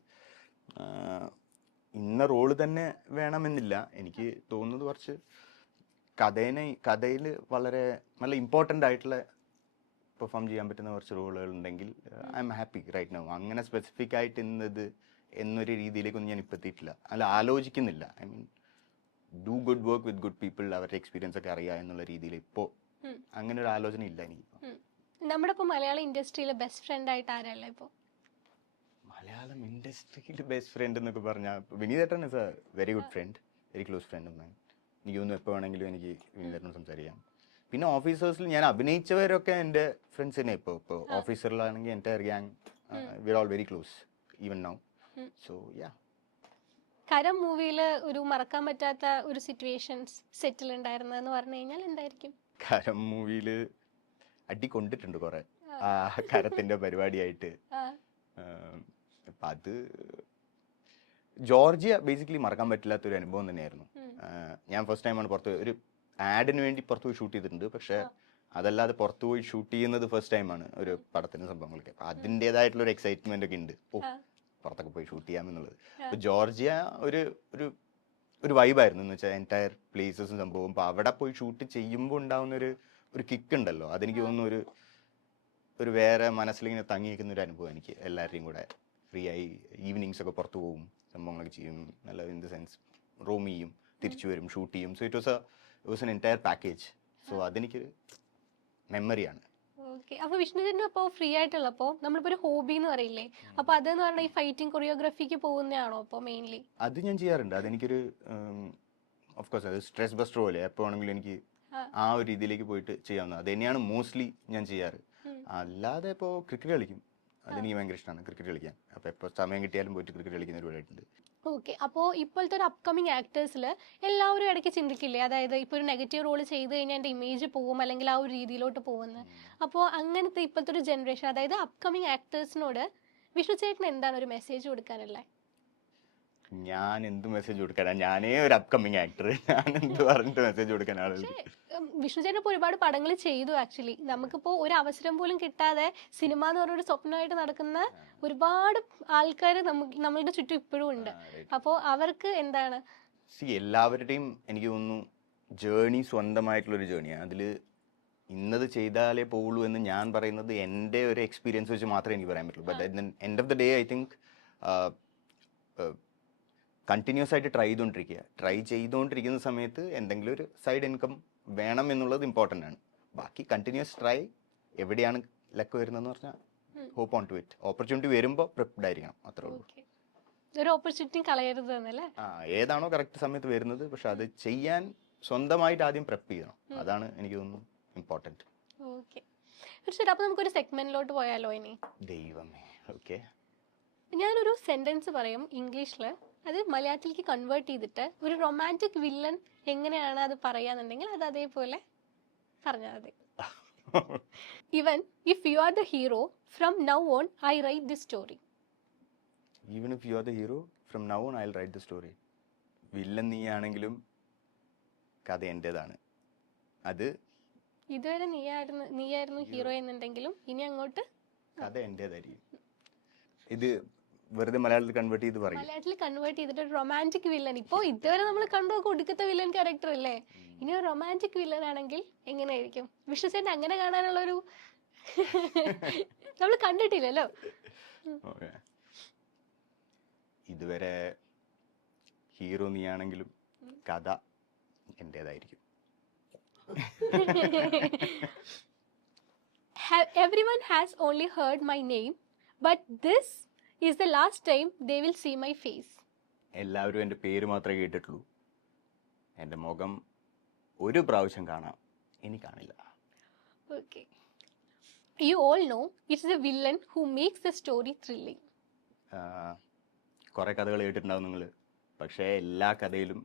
ഇന്ന റോള് തന്നെ വേണമെന്നില്ല. എനിക്ക് തോന്നുന്നത് കുറച്ച് കഥയിൽ വളരെ നല്ല ഇമ്പോർട്ടൻ്റ് ആയിട്ടുള്ള പെർഫോം ചെയ്യാൻ പറ്റുന്ന കുറച്ച് റോളുകൾ ഉണ്ടെങ്കിൽ I am happy right now. അങ്ങനെ സ്പെസിഫിക് ആയിട്ട് ഇന്നത് എന്നൊരു രീതിയിലേക്കൊന്നും ഞാൻ ഇപ്പോൾ എത്തിയിട്ടില്ല, അല്ല ആലോചിക്കുന്നില്ല. I mean do good work with good people, അവരുടെ എക്സ്പീരിയൻസ് ഒക്കെ അറിയാം എന്നുള്ള രീതിയിൽ ഇപ്പോൾ അങ്ങനെ ഒരു ആലോചന ഇല്ല എനിക്ക്. നമ്മുടെ ഇപ്പോൾ മലയാള ഇൻഡസ്ട്രിയിലെ ബെസ്റ്റ് ഫ്രണ്ട് ആയിട്ട് ആരല്ല ഇപ്പോൾ? മലയാളം ഇൻഡസ്ട്രിയിൽ ബെസ്റ്റ് ഫ്രണ്ട് എന്നൊക്കെ പറഞ്ഞാൽ വിനീതേട്ടൻ is a very good friend, very close friend of mine. എനിക്ക് തോന്നുന്നു എപ്പോൾ വേണമെങ്കിലും എനിക്ക് വിനീതേട്ടനോട് സംസാരിക്കാം. പിന്നെ ഓഫീസേഴ്സിൽ ഞാൻ അഭിനയിച്ചവരൊക്കെ എൻ്റെ ഫ്രണ്ട്സ് തന്നെ. ഇപ്പോൾ ഓഫീസറിലാണെങ്കിൽ എൻ്റെ gang we are all very close even now. So yeah. Karam മൂവിയിൽ ഒരു മറക്കാൻ പറ്റാത്ത ഒരു സിറ്റുവേഷൻസ് സെറ്റിൽ ഉണ്ടായിരുന്നെന്ന് പറഞ്ഞു കഴിഞ്ഞാൽ എന്തായിരിക്കും? കരം മൂവിയിൽ അടി കൊണ്ടിട്ടുണ്ട് കുറെ കരത്തിന്റെ പരിപാടിയായിട്ട്. അപ്പം അത് ജോർജിയ ബേസിക്കലി മറക്കാൻ പറ്റില്ലാത്തൊരു അനുഭവം തന്നെയായിരുന്നു. ഞാൻ ഫസ്റ്റ് ടൈമാണ് ഒരു ആഡിന് വേണ്ടി പുറത്തു പോയി ഷൂട്ട് ചെയ്തിട്ടുണ്ട്. പക്ഷെ അതല്ലാതെ പുറത്തു പോയി ഷൂട്ട് ചെയ്യുന്നത് ഫസ്റ്റ് ടൈമാണ് ഒരു പടത്തിന് സംഭവങ്ങളൊക്കെ. അപ്പം അതിൻ്റെതായിട്ടുള്ള ഒരു എക്സൈറ്റ്മെന്റ് ഒക്കെ ഉണ്ട്. പുറത്തൊക്കെ പോയി ഷൂട്ട് ചെയ്യാമെന്നുള്ളത്. അപ്പൊ ജോർജിയ ഒരു വൈബായിരുന്നു എന്ന് വെച്ചാൽ എൻറ്റയർ പ്ലേസസും സംഭവം. അപ്പൊ അവിടെ പോയി ഷൂട്ട് ചെയ്യുമ്പോൾ ഉണ്ടാവുന്ന ഒരു കിക്ക് ഉണ്ടല്ലോ, അതെനിക്ക് തോന്നുന്നു ഒരു വേറെ മനസ്സിലിങ്ങനെ തങ്ങി നിൽക്കുന്ന ഒരു അനുഭവം എനിക്ക്. എല്ലാവരുടെയും കൂടെ ഫ്രീ ആയി ഈവനിങ്സ് ഒക്കെ പുറത്തു പോകും, സംഭവങ്ങളൊക്കെ ചെയ്യും, നല്ല ഇൻ ദ സെൻസ് റൂം ചെയ്യും, തിരിച്ചു വരും, ഷൂട്ട് ചെയ്യും. So it was an entire package. So അതെനിക്കൊരു മെമ്മറിയാണ്. ഓക്കെ. അപ്പൊ വിഷ്ണു ചേട്ടൻ അപ്പോൾ ഫ്രീ ആയിട്ടുള്ളപ്പോ നമ്മളിപ്പോ ഒരു ഹോബി എന്ന് പറയില്ലേ, അപ്പൊ അതെന്ന് പറഞ്ഞാൽ ഈ ഫൈറ്റിംഗ് കൊറിയോഗ്രാഫിക്ക് പോകുന്നതാണോ അപ്പൊ മെയിൻലി? അത് ഞാൻ ചെയ്യാറുണ്ട്. അതെനിക്കൊരു ഓഫ് കോഴ്സ് അത് സ്ട്രെസ് ബസ്റ്റർ പോലെ എപ്പോൾ ആണെങ്കിലും എനിക്ക് ആ ഒരു രീതിയിലേക്ക് പോയിട്ട് ചെയ്യാവുന്നത്. അത് തന്നെയാണ് മോസ്റ്റ്ലി ഞാൻ ചെയ്യാറ്. അല്ലാതെ ഇപ്പോൾ ക്രിക്കറ്റ് കളിക്കും, അതെനിക്ക് ഭയങ്കര ഇഷ്ടമാണ് ക്രിക്കറ്റ് കളിക്കാൻ. അപ്പോൾ എപ്പോൾ സമയം കിട്ടിയാലും പോയിട്ട് ക്രിക്കറ്റ് കളിക്കുന്ന ഒരു പരിപാടിയുണ്ട്. ഓക്കെ. അപ്പോൾ ഇപ്പോഴത്തെ ഒരു അപ്കമിങ് ആക്ടേഴ്സിൽ എല്ലാവരും ഇടയ്ക്ക് ചിന്തിക്കില്ലേ, അതായത് ഇപ്പോൾ ഒരു നെഗറ്റീവ് റോൾ ചെയ്ത് കഴിഞ്ഞാൽ എൻ്റെ ഇമേജ് പോകും അല്ലെങ്കിൽ ആ ഒരു രീതിയിലോട്ട് പോകുന്നത്. അപ്പോൾ അങ്ങനത്തെ ഇപ്പോഴത്തെ ഒരു ജനറേഷൻ, അതായത് അപ്കമിങ് ആക്ടേഴ്സിനോട് വിഷ്ണു ചേട്ടന് എന്താണ് ഒരു മെസ്സേജ് കൊടുക്കാനുള്ളത്? ഞാൻ എന്ത് മെസ്സേജ് കൊടുക്കാനാ? ഞാനേ ഒരു അപ്കമിങ് ആക്ടർ, ഞാൻ എന്ത് പറഞ്ഞിട്ട് മെസ്സേജ് കൊടുക്കാനാണ്? വിഷ്ണു ചേട്ടൻ ഇപ്പോൾ ഒരുപാട് പടങ്ങൾ ചെയ്തു. ആക്ച്വലി നമുക്കിപ്പോൾ ഒരു അവസരം പോലും കിട്ടാതെ സിനിമ എന്ന് പറഞ്ഞൊരു സ്വപ്നമായിട്ട് നടക്കുന്ന ഒരുപാട് ആൾക്കാർ നമ്മളുടെ ചുറ്റും ഇപ്പോഴും ഉണ്ട്. അപ്പോൾ അവർക്ക് എന്താണ്? എല്ലാവരുടെയും എനിക്ക് തോന്നുന്നു ജേണി സ്വന്തമായിട്ടുള്ളൊരു ജേണിയാണ്. അതിൽ ഇന്നത് ചെയ്താലേ പോകുള്ളൂ എന്ന് ഞാൻ പറയുന്നത് എൻ്റെ ഒരു എക്സ്പീരിയൻസ് വെച്ച് മാത്രമേ എനിക്ക് പറയാൻ പറ്റുള്ളൂ. But end of the day I think continuous ആയിട്ട് ട്രൈ ചെയ്തുകൊണ്ടിരിക്കുന്ന സമയത്ത് എന്തെങ്കിലും ഒരു സൈഡ് ഇൻകം വേണം എന്നുള്ളത് ഇമ്പോർട്ടൻ്റ് ആണ്. ബാക്കി കണ്ടിന്യൂസ് ട്രൈ, എവിടെയാണ് ലക്ക് വരുന്നതെന്ന് പറഞ്ഞാൽ hope on to it. Opportunity വരുമ്പോൾ പ്രിപ്പയർഡ് ആയിരിക്കണം, അത്രേ ഉള്ളൂ. ഒരു ഓപ്പർച്യൂണിറ്റി കളയരുത് എന്നല്ലേ? ഏതാണോ കറക്റ്റ് സമയത്ത് വരുന്നത്, പക്ഷെ അത് ചെയ്യാൻ സ്വന്തമായിട്ട് ആദ്യം പ്രെപ്പ് ചെയ്യണം. അതാണ് എനിക്ക് തോന്നുന്നു ഇമ്പോർട്ടൻറ്റ്. ഓക്കെ. ശരി, അപ്പോൾ നമുക്കൊരു സെഗ്മെന്റിലോട്ട് പോയാലോ ഇനി? ദൈവമേ. ഓക്കെ. ഞാനൊരു സെന്റൻസ് പറയും ഇംഗ്ലീഷിൽ, അത് മലയാളത്തിലേക്ക് കൺവേർട്ട് ചെയ്തിട്ട് ഒരു റൊമാൻറ്റിക് വില്ലൻ എങ്ങനെയാണ് അത് പറയാന്നുണ്ടെങ്കിൽ അത് അതേപോലെ പറഞ്ഞാൽ മതി. Even if you are the hero from now on I write the story. Even if you are the hero from now on I will write the story. Villain നീയാണെങ്കിലും കഥ എൻ്റെതാണ്. അത് ഇതുവരെ നീയായിരുന്നു ഹീറോ എന്നുണ്ടെങ്കിലും ഇനി അങ്ങോട്ട് കഥ എൻ്റെതായിരിക്കും. ഇത് വെറുതെ മലയാളത്തിൽ കൺവേർട്ട് ചെയ്ത് പറയും. മലയാളത്തിൽ കൺവേർട്ട് ചെയ്തിട്ട് ഒരു റൊമാൻറ്റിക് വില്ലൻ. ഇപ്പോൾ ഇതുവരെ നമ്മൾ കണ്ടു ഒടുക്കത്തെ വില്ലൻ ക്യാരക്ടർ അല്ലേ, ഇനി ഒരു റൊമാൻറ്റിക് വില്ലൻ ആണെങ്കിൽ എങ്ങനെയായിരിക്കും? വിഷ്ണു ചേട്ടൻ അങ്ങനെ കാണാനുള്ളൊരു നമ്മൾ കണ്ടിട്ടില്ലല്ലോ. ഇതുവരെ ഹീറോ നീയാണെങ്കിലും കഥ എൻ്റെതായിരിക്കും. Everyone has only heard my name, but this is the last time they will see my face. എല്ലാവരും എൻ്റെ പേര് മാത്രമേ കേട്ടിട്ടുള്ളൂ, എൻ്റെ മുഖം ഒരു പ്രാവശ്യം കാണാം, ഇനി കാണില്ല. Okay. You all know it's the villain who makes the story thrilling. കുറേ കഥകൾ കേട്ടിട്ടുണ്ടാവും നിങ്ങൾ, പക്ഷേ എല്ലാ കഥയിലും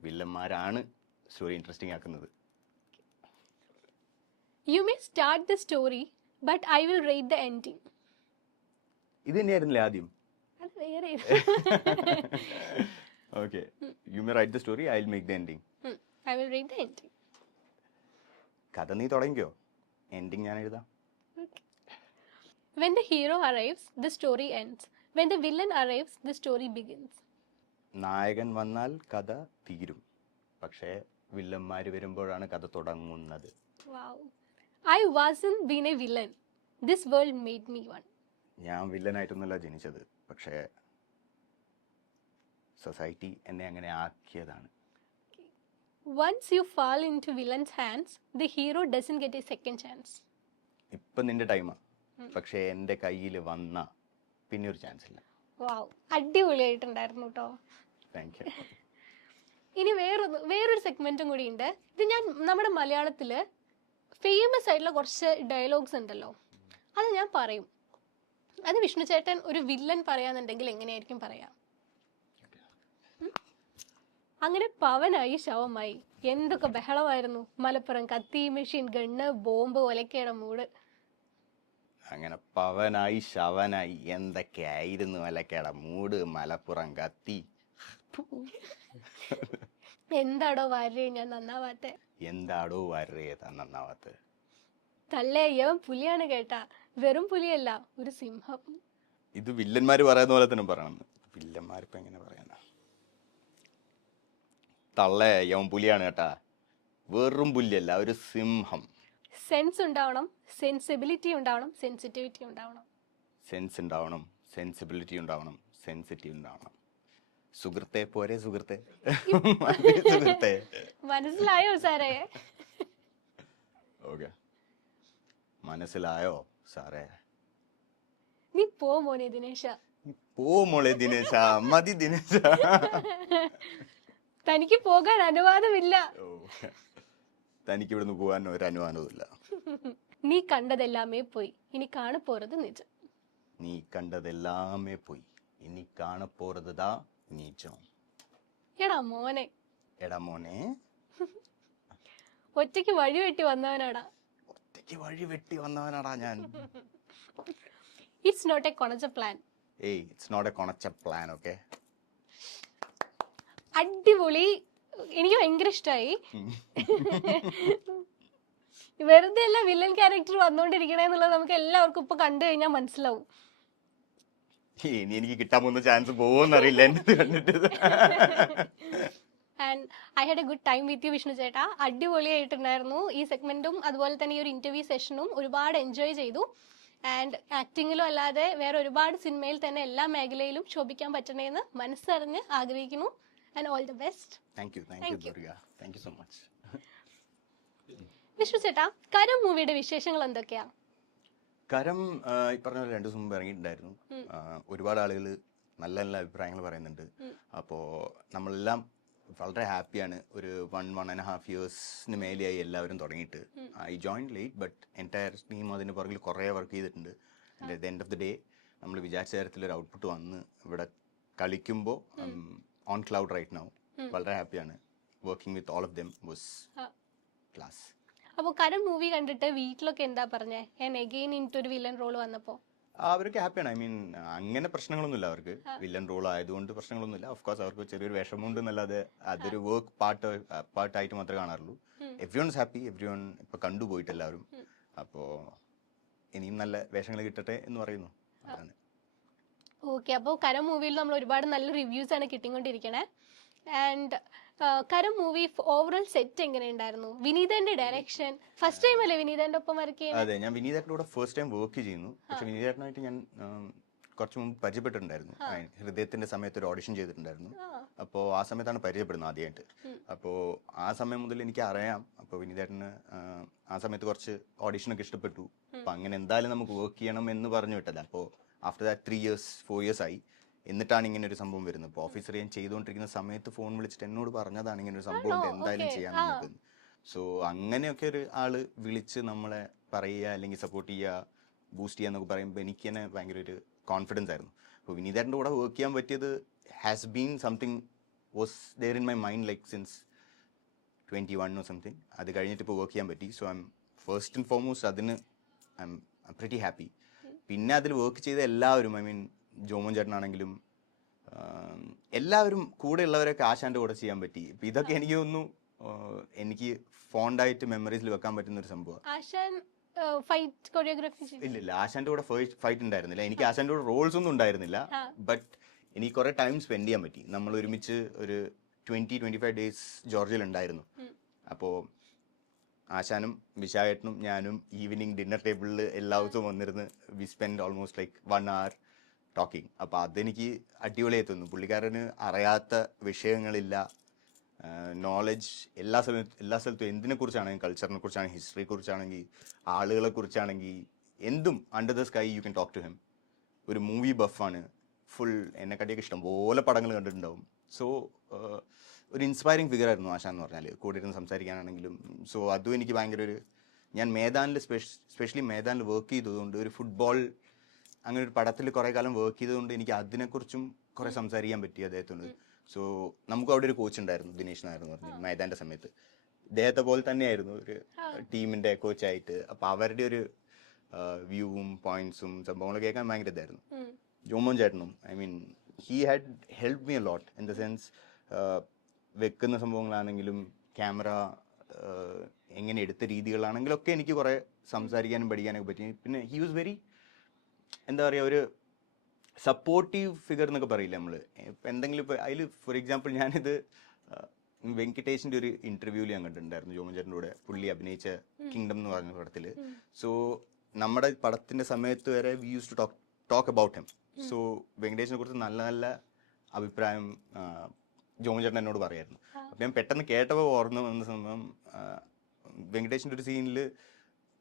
വില്ലന്മാരാണ് സ്റ്റോറി ഇൻട്രസ്റ്റിംഗ് ആക്കുന്നത്. You may start the story, but I will write the ending. ഇത് തന്നെയായിരുന്നില്ലേ ആദ്യം? അത് വേറെ. Okay. You may right the story, I will make the ending. I will write the ending. കഥ നീ തുടങ്ങിക്കോ, എൻഡിങ് ഞാൻ എഴുതാം. When the hero arrives, the story ends. When the villain arrives, the story begins. നായകൻ വന്നാൽ കഥ തീരും, പക്ഷേ വില്ലന്മാർ വരുമ്പോഴാണ് കഥ തുടങ്ങുന്നത്. Wow. I wasn't been a villain. This world made me one. ഞാൻ വില്ലനായിട്ടൊന്നുമല്ല ജനിച്ചത്, പക്ഷേ സൊസൈറ്റി എന്നെ അങ്ങനെ ആക്കിയതാണ്. Once you fall into villain's hands, the hero doesn't get a second chance. ഇപ്പം നിന്റെ ടൈമാ, പക്ഷേ എൻ്റെ കയ്യിൽ വന്ന പിന്നെ ഒരു ചാൻസ് ഇല്ല. വാവ്, അടിപൊളിയായിട്ടുണ്ടായിരുന്നു കേട്ടോ. Thank you. ഇനി വേറൊരു സെഗ്മെന്റും കൂടി ഉണ്ട്. ഇത് ഞാൻ നമ്മുടെ മലയാളത്തിൽ ഫേമസ് ആയിട്ടുള്ള കുറച്ച് ഡയലോഗ്സ് ഉണ്ടല്ലോ, അത് ഞാൻ പറയും. അത് വിഷ്ണു ചേട്ടൻ ഒരു വില്ലൻ പറയാന്നുണ്ടെങ്കിൽ എങ്ങനെയായിരിക്കും പറയാം? അങ്ങനെ പവനായി ശവമായി, എന്തൊക്കെ ബഹളമായിരുന്നു മലപ്പുറം, കത്തി, മെഷീൻ ഗണ്ണ്, ബോംബ്, ഒലക്കയുടെ മൂട്. അങ്ങനെ പവനായി ശവനായി എന്തൊക്കെയായിരുന്നു ഒലക്കയുടെ മൂട്, മലപ്പുറം കത്തി. എന്താടോ വാരേ ഞാൻ നന്നാവാത്തെ, എന്താടോ വാരേ നന്നാവാത്ത. തള്ളേ യവൻ പുലിയാണ് കേട്ടാ, വെറും പുലിയല്ല, ഒരു സിംഹം. ഇത് വില്ലന്മാര് പറയുന്ന പോലെ തന്നെ പറയണം. വില്ലന്മാരിപ്പോ എങ്ങനെ പറയാനാ? തള്ളേ യവൻ പുലിയാണ് കേട്ടാ, വെറും പുലിയല്ല, ഒരു സിംഹം. സെൻസ് ഉണ്ടാവണം, സെൻസിബിലിറ്റി ഉണ്ടാവണം, സെൻസിറ്റിവിറ്റി ഉണ്ടാവണം. സെൻസ് ഉണ്ടാവണം, സെൻസിബിലിറ്റി ഉണ്ടാവണം, സെൻസിറ്റീവ് ഉണ്ടാവണം. സുഹൃത്തെ പോരെ സുഹൃത്തെ മതി സുഹൃത്തെ. മനസ്സിലായോ സാറേ? ഓക്കെ, മനസ്സിലായോ സാറേ? നീ പോ മോനെ ദിനേശ. പോ മോളെ ദിനേശ, മതി ദിനേശ. തനിക്ക് പോകാൻ അനുവാദമില്ല. ഓ, തനിക്ക് ഇവിടുന്ന് പോകാൻ ഒരു അനുമാനവും ഇല്ല. നീ കണ്ടതെല്ലാമേ പോയി, ഇനി കാണപ്പോറത് നിജം. നീ കണ്ടതെല്ലാമേ പോയി, ഇനി കാണപ്പോറതാ നീച്ചം. എടാ മോനെ, എടാ മോനെ, ഒറ്റയ്ക്ക് വഴി വെട്ടി വന്നവനാടാ. ഒറ്റയ്ക്ക് വഴി വെട്ടി വന്നവനാടാ ഞാൻ. ഇറ്റ്സ് നോട്ട് എ കൊണച്ച പ്ലാൻ. ഏയ്, ഇറ്റ്സ് നോട്ട് എ കൊണച്ച പ്ലാൻ. ഓക്കെ, അടിപൊളി, എനിക്ക് ഭയങ്കര ഇഷ്ടമായി. വെറുതെ അല്ല വില്ലൻ ക്യാരക്ടർ വന്നോണ്ടിരിക്കണേന്നുള്ളത് നമുക്ക് എല്ലാവർക്കും ഇപ്പൊ കണ്ടു കഴിഞ്ഞാൽ മനസ്സിലാവും. ഇനി എനിക്ക് കിട്ടാൻ പോകുന്ന ചാൻസ് പോകുമെന്നറിയില്ല എന്നത് കണ്ടിട്ട്. And I had A good time with you Vishnu ചേട്ടാ. അടിപൊളിയായിട്ടുണ്ടായിരുന്നു ഈ സെഗ്മെന്റും അതുപോലെ തന്നെ ഈ ഒരു ഇന്റർവ്യൂ സെഷനും. ഒരുപാട് എൻജോയ് ചെയ്തു. ആൻഡ് ആക്ടിങ്ങിലും അല്ലാതെ വേറെ ഒരുപാട് സിനിമയിൽ തന്നെ എല്ലാ മേഖലയിലും ശോഭിക്കാൻ പറ്റണേന്ന് മനസ്സറിഞ്ഞ് ആഗ്രഹിക്കുന്നു. And all the best. Thank you Durga, thank you so much. Vishnu ചേട്ടാ, കരം മൂവിയുടെ വിശേഷങ്ങൾ എന്തൊക്കെയാ? കരം ഈ പറഞ്ഞ പോലെ 2 ദിവസം മുമ്പ് ഇറങ്ങിയിട്ടുണ്ടായിരുന്നു. ഒരുപാട് ആളുകൾ നല്ല നല്ല അഭിപ്രായങ്ങൾ പറയുന്നുണ്ട്. അപ്പോൾ നമ്മളെല്ലാം വളരെ ഹാപ്പിയാണ്. ഒരു 1.5 ഇയേഴ്സിന് മേലെയായി എല്ലാവരും തുടങ്ങിയിട്ട്. I join late, but entire team അതിന് പുറകിൽ കുറേ വർക്ക് ചെയ്തിട്ടുണ്ട്. At the end of the day നമ്മൾ വിചാരിച്ച തരത്തിലൊരു ഔട്ട്പുട്ട് വന്ന് ഇവിടെ കളിക്കുമ്പോൾ ഓൺ ക്ലൗഡ് റൈറ്റ് നൗ. വളരെ ഹാപ്പിയാണ്. Working with all of them was class. അപ്പോൾ കരം മൂവി കണ്ടിട്ട് വീട്ടിലൊക്കെ എന്താ പറഞ്ഞേ? എഗെയിൻ ഇൻടു ഒരു വില്ലൻ റോൾ വന്നപ്പോൾ അവർക്ക് ഹാപ്പിയാണ്. ഐ മീൻ, അങ്ങനെ പ്രശ്നങ്ങളൊന്നുമില്ല അവർക്ക്. വില്ലൻ റോൾ ആയതുകൊണ്ട് പ്രശ്നങ്ങളൊന്നുമില്ല. ഓഫ് കോഴ്സ് അവർക്ക് ചെറിയൊരു വിഷമമുണ്ട് എന്നല്ലാതെ അതൊരു വർക്ക് പാർട്ടായിട്ട് മാത്രമേ കാണാറുള്ളൂ. Everyone is happy. Everyone ഇപ്പൊ കണ്ടുപോയിട്ട് എല്ലാവരും. അപ്പോൾ ഇനിയും നല്ല വേഷങ്ങൾ കിട്ടട്ടെ എന്ന് പറയുന്നു. അതാണ്. ഓക്കെ, അപ്പോൾ കരം മൂവിയിൽ നമ്മൾ ഒരുപാട് നല്ല റിവ്യൂസ് ആണ് കിട്ടിക്കൊണ്ടിരിക്കണേ. ആൻഡ് കരം മൂവി ഓവറോൾ സെറ്റ് എങ്ങനെയുണ്ടായിരുന്നു? വിനീതന്റെ ഡയറക്ഷൻ ഫസ്റ്റ് ടൈം അല്ലേ വിനീതന്റെ ഒപ്പം വർക്ക് ചെയ്യുന്നത്? അതെ, ഞാൻ വിനീതേട്ടൻ്റെ കൂടെ ഫസ്റ്റ് ടൈം വർക്ക് ചെയ്യുന്നു. പക്ഷെ വിനീതേട്ടനായിട്ട് ഞാൻ കുറച്ച് മുമ്പ് പരിചയപ്പെട്ടിട്ടുണ്ടായിരുന്നു. ഹൃദയത്തിന്റെ സമയത്ത് ഒരു ഓഡിഷൻ ചെയ്തിട്ടുണ്ടായിരുന്നു. അപ്പോൾ ആ സമയത്താണ് പരിചയപ്പെടുന്നത് ആദ്യമായിട്ട്. അപ്പോൾ ആ സമയം മുതൽ എനിക്ക് അറിയാം. അപ്പോൾ വിനീതേട്ടന് ആ സമയത്ത് കുറച്ച് ഓഡിഷനൊക്കെ ഇഷ്ടപ്പെട്ടു. അപ്പം അങ്ങനെ എന്തായാലും നമുക്ക് വർക്ക് ചെയ്യണം എന്ന് പറഞ്ഞു വിട്ടല്ല. അപ്പോൾ ആഫ്റ്റർ ദാറ്റ് 3 years 4 years ആയി. എന്നിട്ടാണ് ഇങ്ങനെ ഒരു സംഭവം വരുന്നത്. ഇപ്പോൾ ഓഫീസർ ഞാൻ ചെയ്തുകൊണ്ടിരിക്കുന്ന സമയത്ത് ഫോൺ വിളിച്ചിട്ട് എന്നോട് പറഞ്ഞതാണ് ഇങ്ങനെ ഒരു സംഭവം ഉണ്ട്, എന്തായാലും ചെയ്യാൻ നോക്കുന്നത്. സോ അങ്ങനെയൊക്കെ ഒരു ആള് വിളിച്ച് നമ്മളെ പറയുക അല്ലെങ്കിൽ സപ്പോർട്ട് ചെയ്യുക, ബൂസ്റ്റ് ചെയ്യുക എന്നൊക്കെ പറയുമ്പോൾ എനിക്ക് തന്നെ ഭയങ്കര ഒരു കോൺഫിഡൻസ് ആയിരുന്നു. അപ്പോൾ വിനീതേട്ടൻ്റെ കൂടെ വർക്ക് ചെയ്യാൻ പറ്റിയത് has been something was there in my mind like since 21 or something. അത് കഴിഞ്ഞിട്ട് ഇപ്പോൾ വർക്ക് ചെയ്യാൻ പറ്റി. So I'm first and foremost അതിന് ഐ എം പ്രിറ്റി ഹാപ്പി. പിന്നെ അതിൽ വർക്ക് ചെയ്ത എല്ലാവരും, ഐ മീൻ ജോമോൻ ചേട്ടനാണെങ്കിലും എല്ലാവരും കൂടെ ഉള്ളവരൊക്കെ ആശാന്റെ കൂടെ ചെയ്യാൻ പറ്റി. ഇപ്പം ഇതൊക്കെ എനിക്ക് തോന്നുന്നു എനിക്ക് ഫോണ്ടായിട്ട് മെമ്മറീസിൽ വെക്കാൻ പറ്റുന്ന ഒരു സംഭവം. ഫൈറ്റ് കൊറിയോഗ്രാഫി ഇല്ല, ആശാന്റെ കൂടെ ഫൈറ്റ് ഉണ്ടായിരുന്നില്ല. എനിക്ക് ആശാന്റെ കൂടെ റോൾസ് ഒന്നും ഉണ്ടായിരുന്നില്ല. ബട്ട് എനിക്ക് കുറെ ടൈം സ്പെൻഡ് ചെയ്യാൻ പറ്റി. നമ്മൾ ഒരുമിച്ച് ഒരു 20-25 days ജോർജിയയിൽ ഉണ്ടായിരുന്നു. അപ്പോൾ ആശാനും വിശാഖേട്ടനും ഞാനും ഈവനിങ് ഡിന്നർ ടേബിളിൽ എല്ലാ ദിവസവും വന്നിരുന്ന് we spend almost like 1 hour talking. അപ്പോൾ അതെനിക്ക് അടിപൊളിയായി തോന്നുന്നു. പുള്ളിക്കാരന് അറിയാത്ത വിഷയങ്ങളില്ല. നോളജ് എല്ലാ സ്ഥലത്തും എന്തിനെക്കുറിച്ചാണെങ്കിൽ, കൾച്ചറിനെ കുറിച്ചാണെങ്കിൽ, ഹിസ്റ്ററിയെ കുറിച്ചാണെങ്കിൽ, ആളുകളെ കുറിച്ചാണെങ്കിൽ, എന്തും under the sky you can talk to him. ഒരു മൂവി ബഫാണ്. ഫുൾ എന്നെക്കാട്ടിയൊക്കെ ഇഷ്ടം പോലെ പടങ്ങൾ കണ്ടിട്ടുണ്ടാവും. സോ ഒരു ഇൻസ്പയറിങ് ഫിഗർ ആയിരുന്നു ആശാൻ എന്ന് പറഞ്ഞാൽ, കൂടെ ഇരുന്ന് സംസാരിക്കാനാണെങ്കിലും. സോ അതും എനിക്ക് ഭയങ്കര ഒരു, ഞാൻ മേദാനിൽ സ്പെഷ്യലി മേദാനിൽ വർക്ക് ചെയ്തതുകൊണ്ട്, ഒരു ഫുട്ബോൾ അങ്ങനെ ഒരു പടത്തിൽ കുറേ കാലം വർക്ക് ചെയ്തതുകൊണ്ട് എനിക്ക് അതിനെക്കുറിച്ചും കുറേ സംസാരിക്കാൻ പറ്റി അദ്ദേഹത്തോട്. സോ നമുക്ക് അവിടെ ഒരു കോച്ച് ഉണ്ടായിരുന്നു, ദിനേശ് നായർ എന്ന് പറഞ്ഞു, മേദാന്റെ സമയത്ത്. ഇദ്ദേഹത്തെ പോലെ തന്നെയായിരുന്നു ഒരു ടീമിന്റെ കോച്ചായിട്ട്. അപ്പോൾ അവരുടെ ഒരു വ്യൂവും പോയിന്റ്സും സംഭവങ്ങളൊക്കെ കേൾക്കാൻ ഭയങ്കര ഇതായിരുന്നു. ജോമോൻ ചേട്ടനും, I mean he had help me a lot in the sense, വെക്കുന്ന സംഭവങ്ങളാണെങ്കിലും ക്യാമറ എങ്ങനെ എടുത്ത രീതികളാണെങ്കിലും ഒക്കെ എനിക്ക് കുറേ സംസാരിക്കാനും പഠിക്കാനൊക്കെ പറ്റി. പിന്നെ ഹി വാസ് വെരി, എന്താ പറയുക, ഒരു സപ്പോർട്ടീവ് ഫിഗർ എന്നൊക്കെ പറയില്ല നമ്മൾ. ഇപ്പം എന്തെങ്കിലും ഇപ്പോൾ അതിൽ ഫോർ എക്സാമ്പിൾ ഞാനിത് വെങ്കിടേഷിൻ്റെ ഒരു ഇൻ്റർവ്യൂവിൽ ഞാൻ കണ്ടിട്ടുണ്ടായിരുന്നു ജോമോൻ ചേട്ടൻ്റെ കൂടെ. പുള്ളി അഭിനയിച്ച കിങ്ഡം എന്ന് പറഞ്ഞ പടത്തിൽ. സോ നമ്മുടെ പടത്തിൻ്റെ സമയത്ത് വരെ we use to talk about him. So വെങ്കടേഷിനെ കുറിച്ച് നല്ല നല്ല അഭിപ്രായം ജോൺ ചേട്ടൻ എന്നോട് പറയായിരുന്നു. അപ്പം ഞാൻ പെട്ടെന്ന് കേട്ടപ്പോൾ ഓർമ്മ വന്ന സംഭവം, വെങ്കടേഷിൻ്റെ ഒരു സീനിൽ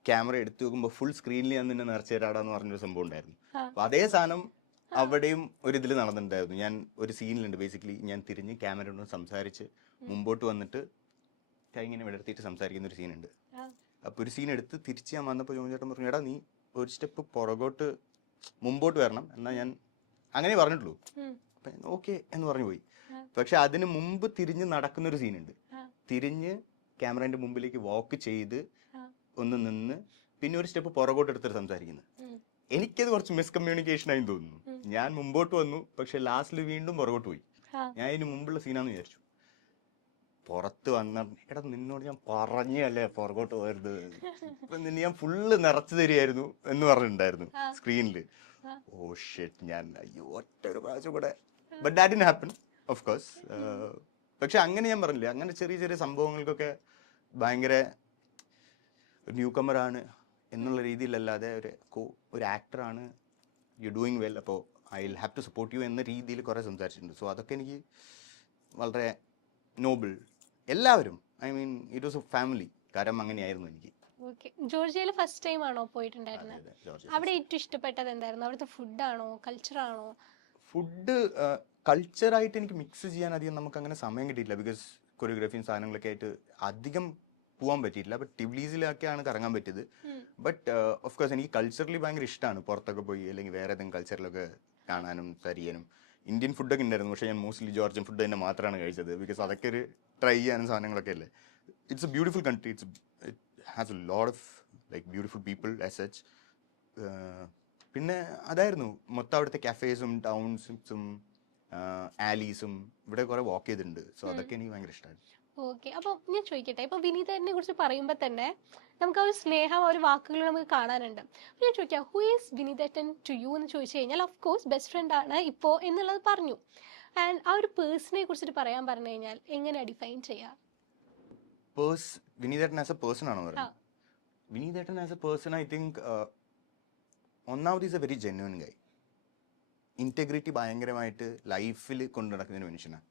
ക്യാമറ എടുത്തു നോക്കുമ്പോൾ ഫുൾ സ്ക്രീനിൽ ഞാൻ നിന്നെ നിറച്ചു തരാടാന്ന് പറഞ്ഞൊരു സംഭവം ഉണ്ടായിരുന്നു. അപ്പം അതേ സാധനം അവിടെയും ഒരു ഇതിൽ നടന്നിട്ടുണ്ടായിരുന്നു. ഞാൻ ഒരു സീനിലുണ്ട്, ബേസിക്കലി ഞാൻ തിരിഞ്ഞ് ക്യാമറയോട് സംസാരിച്ച് മുമ്പോട്ട് വന്നിട്ട് കൈ ഇങ്ങനെ വിടർത്തിയിട്ട് സംസാരിക്കുന്ന ഒരു സീനുണ്ട്. അപ്പോൾ ഒരു സീൻ എടുത്ത് തിരിച്ച് ഞാൻ വന്നപ്പോൾ ജോൺ ചേട്ടൻ പറഞ്ഞു, എടാ നീ ഒരു സ്റ്റെപ്പ് പുറകോട്ട് മുമ്പോട്ട് വരണം എന്നാൽ ഞാൻ അങ്ങനെ പറഞ്ഞിട്ടുള്ളൂ. അപ്പം ഓക്കെ എന്ന് പറഞ്ഞു പോയി. പക്ഷെ അതിന് മുമ്പ് തിരിഞ്ഞ് നടക്കുന്നൊരു സീനുണ്ട്. തിരിഞ്ഞ് ക്യാമറേൻ്റെ മുമ്പിലേക്ക് വാക്ക് ചെയ്ത് ഒന്ന് നിന്ന് പിന്നെ ഒരു സ്റ്റെപ്പ് പുറകോട്ട് എടുത്തിട്ട് സംസാരിക്കുന്നത്. എനിക്കത് കുറച്ച് മിസ്കമ്മ്യൂണിക്കേഷൻ ആയി തോന്നുന്നു. ഞാൻ മുമ്പോട്ട് വന്നു, പക്ഷെ ലാസ്റ്റിൽ വീണ്ടും പുറകോട്ട് പോയി. ഞാൻ ഇതിന് മുമ്പുള്ള സീനാന്ന് വിചാരിച്ചു. പുറത്ത് വന്ന എടാ നിന്നോട് ഞാൻ പറഞ്ഞല്ലേ പുറകോട്ട് പോകരുത്, ഇപ്പൊ നിന്നെ ഞാൻ ഫുള്ള് നിറച്ചു തരികയായിരുന്നു എന്ന് പറഞ്ഞിട്ടുണ്ടായിരുന്നു സ്ക്രീനിൽ. ഓ ഷിറ്റ്, ഞാൻ അയ്യോ ഒറ്റ ഒരു പ്രാവശ്യം കൂടെ. But that didn't happen of course. പക്ഷെ അങ്ങനെ ഞാൻ പറഞ്ഞില്ലേ, അങ്ങനെ ചെറിയ ചെറിയ സംഭവങ്ങൾക്കൊക്കെ ഭയങ്കര ന്യൂ കമറാണ് എന്നുള്ള രീതിയിലല്ലാതെ ഒരു ആക്ടറാണ്, യു ഡൂയിങ് വെൽ, അപ്പോൾ I will have to support you എന്ന രീതിയിൽ കുറേ സംസാരിച്ചിട്ടുണ്ട്. സോ അതൊക്കെ എനിക്ക് വളരെ നോബിൾ. എല്ലാവരും, I mean it was A family. കാരണം അങ്ങനെയായിരുന്നു എനിക്ക്. ജോർജിയയിൽ ഫസ്റ്റ് ടൈം ആണോ പോയിട്ടുണ്ടായിരുന്നത്? അവിടെ ഏറ്റവും ഇഷ്ടപ്പെട്ടത് എന്തായിരുന്നു? അവിടുത്തെ ഫുഡാണോ കൾച്ചറാണോ? ഫുഡ് കൾച്ചറായിട്ട് എനിക്ക് മിക്സ് ചെയ്യാൻ അധികം നമുക്ക് അങ്ങനെ സമയം കിട്ടിയിട്ടില്ല. ബിക്കോസ് കൊറിയോഗ്രാഫിയും സാധനങ്ങളൊക്കെ ആയിട്ട് അധികം പോകാൻ പറ്റിയിട്ടില്ല. ബട്ട് ടിബ്ലീസിലൊക്കെയാണ് കറങ്ങാൻ പറ്റിയത്. ബട്ട് ഓഫ് കോഴ്സ് എനിക്ക് കൾച്ചറലി ഭയങ്കര ഇഷ്ടമാണ് പുറത്തൊക്കെ പോയി അല്ലെങ്കിൽ വേറെ ഏതെങ്കിലും കൾച്ചറിലൊക്കെ കാണാനും സരിയാനും. ഇന്ത്യൻ ഫുഡൊക്കെ ഉണ്ടായിരുന്നു, പക്ഷേ ഞാൻ മോസ്റ്റ്ലി ജോർജിയൻ ഫുഡ് തന്നെ മാത്രമാണ് കഴിച്ചത്. ബിക്കോസ് അതൊക്കെ ഒരു ട്രൈ ചെയ്യാനും സാധനങ്ങളൊക്കെ അല്ലേ. It's A beautiful country. It has a lot of like beautiful people as such. പിന്നെ അതായിരുന്നു മൊത്തം അവിടുത്തെ കഫേസും ടൗൺസും ആലീസും ഇവിടെ കുറെ വാക്ക് ചെയ്തിട്ടുണ്ട്. സോ അതൊക്കെ എനിക്ക് ഭയങ്കര ഇഷ്ടമാണ്. ഓക്കെ, അപ്പോൾ ഞാൻ ചോദിക്കട്ടെ, ഇപ്പൊ വിനീതനെ കുറിച്ച് പറയുമ്പോൾ തന്നെ നമുക്ക് ആ ഒരു സ്നേഹം, ഒരു വാക്കുകൾ നമുക്ക് കാണാനുണ്ട്. അപ്പോൾ ഞാൻ ചോദിക്കാം, ഹു ഈസ് വിനീതൻ ടു യു എന്ന് ചോദിച്ചു കഴിഞ്ഞാൽ ഓഫ് കോഴ്സ് ബെസ്റ്റ് ഫ്രണ്ട് ആണ് ഇപ്പോൾ എന്നുള്ളത് പറഞ്ഞു. ആൻഡ് ആ ഒരു പേഴ്സണെ കുറിച്ചിട്ട് പറയാൻ പറഞ്ഞു കഴിഞ്ഞാൽ എങ്ങനെ ഡിഫൈൻ ചെയ്യാം? വിനീതൻ ആസ് എ പേഴ്സൺ ആണോ പറയുന്നത്? Vineethan as a person I think ഒന്നാമത് is a very genuine guy. Integrity ഭയങ്കരമായിട്ട് ലൈഫിൽ കൊണ്ടു നടക്കുന്ന മനുഷ്യനാണ്.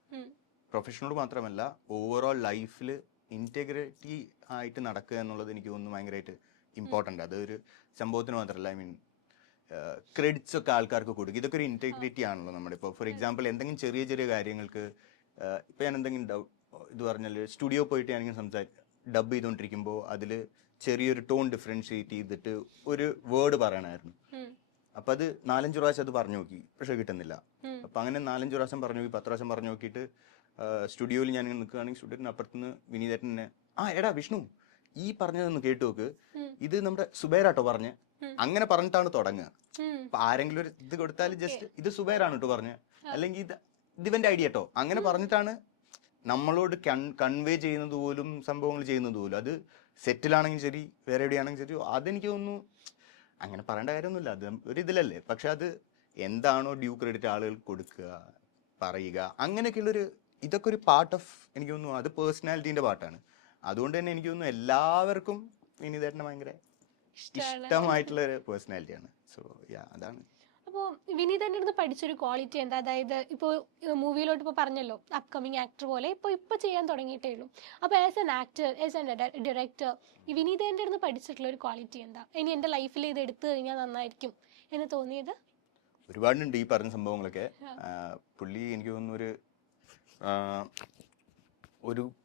പ്രൊഫഷണൽ മാത്രമല്ല, ഓവറോൾ ലൈഫിൽ ഇൻറ്റഗ്രിറ്റി ആയിട്ട് നടക്കുക എന്നുള്ളത് എനിക്ക് തോന്നുന്നു ഭയങ്കരമായിട്ട് ഇമ്പോർട്ടൻ്റ്. അതൊരു സംഭവത്തിന് മാത്രമല്ല, ഐ മീൻ ക്രെഡിറ്റ്സ് ഒക്കെ ആൾക്കാർക്ക് കൊടുക്കും. ഇതൊക്കെ ഒരു ഇൻറ്റഗ്രിറ്റി ആണല്ലോ നമ്മുടെ. ഇപ്പോൾ ഫോർ എക്സാമ്പിൾ എന്തെങ്കിലും ചെറിയ ചെറിയ കാര്യങ്ങൾക്ക് ഇപ്പോൾ ഞാൻ എന്തെങ്കിലും ഇത് പറഞ്ഞാൽ സ്റ്റുഡിയോ പോയിട്ട് ഞാനിങ്ങനെ ഡബ് ചെയ്തുകൊണ്ടിരിക്കുമ്പോൾ അതിൽ ചെറിയൊരു ടോൺ ഡിഫറൻഷിയേറ്റ് ചെയ്തിട്ട് ഒരു വേർഡ് പറയണമായിരുന്നു. അപ്പം അത് 4-5 പ്രാവശ്യം അത് പറഞ്ഞു നോക്കി, പക്ഷെ കിട്ടുന്നില്ല. അപ്പം അങ്ങനെ 4-5 പ്രാവശ്യം പറഞ്ഞു നോക്കി, 10 പ്രാവശ്യം പറഞ്ഞു നോക്കിയിട്ട് സ്റ്റുഡിയോയിൽ ഞാൻ നിൽക്കുകയാണെങ്കിൽ സ്റ്റുഡിയോത്തിന് അപ്പുറത്തുനിന്ന് വിനീതേട്ടനെ എടാ വിഷ്ണു ഈ പറഞ്ഞതൊന്ന് കേട്ടു നോക്ക്, ഇത് നമ്മുടെ സുബൈറാട്ടോ പറഞ്ഞ് അങ്ങനെ പറഞ്ഞിട്ടാണ് തുടങ്ങുക. അപ്പൊ ആരെങ്കിലും ഒരു ഇത് കൊടുത്താൽ ജസ്റ്റ് ഇത് സുബൈറാണ് കേട്ടോ പറഞ്ഞ്, അല്ലെങ്കിൽ ഇത് ഇവന്റെ ഐഡിയ കേട്ടോ അങ്ങനെ പറഞ്ഞിട്ടാണ് നമ്മളോട് കൺവേ ചെയ്യുന്നത് പോലും, സംഭവങ്ങൾ ചെയ്യുന്നത് പോലും. അത് സെറ്റിലാണെങ്കിൽ ശരി വേറെ എവിടെയാണെങ്കിൽ ശരി, അതെനിക്ക് തോന്നുന്നു അങ്ങനെ പറയേണ്ട കാര്യമൊന്നുമില്ല, അത് ഒരു ഇതിലല്ലേ. പക്ഷെ അത് എന്താണോ ഡ്യൂ ക്രെഡിറ്റ് ആളുകൾ കൊടുക്കുക, പറയുക, അങ്ങനെയൊക്കെയുള്ളൊരു ഇതൊക്കെ ഒരു പാർട്ട് ഓഫ്, എനിക്ക് തോന്നുന്നു അത് പേഴ്സണാലിറ്റീൻ്റെ പാർട്ടാണ്. അതുകൊണ്ട് തന്നെ എനിക്ക് തോന്നുന്നു എല്ലാവർക്കും വിനീതേട്ടനെ ഭയങ്കര ഇഷ്ടമായിട്ടുള്ള ഒരു പേഴ്സണാലിറ്റിയാണ്. സോ യാ, അതാണ്. അപ്പോൾ വിനീതൻ്റെ അടുത്ത് പഠിച്ചൊരു ക്വാളിറ്റി എന്താ? അതായത് ഇപ്പോൾ മൂവിയിലോട്ട് ഇപ്പോൾ പറഞ്ഞല്ലോ അപ്കമിങ് ആക്ടർ പോലെ ഇപ്പോൾ ചെയ്യാൻ തുടങ്ങിയിട്ടേ ഉള്ളൂ. അപ്പോൾ as an actor, as an director, ഈ വിനീതൻ്റെ അടുത്ത് പഠിച്ചിട്ടുള്ള ഒരു ക്വാളിറ്റി എന്താ? ഇനി എൻ്റെ ലൈഫിൽ ഇത് എടുത്തു കഴിഞ്ഞാൽ നന്നായിരിക്കും എന്ന് തോന്നിയത്? ഒരുപാടുണ്ട് ഈ പറഞ്ഞ സംഭവങ്ങളൊക്കെ. പുള്ളി എനിക്ക് തോന്നുന്നു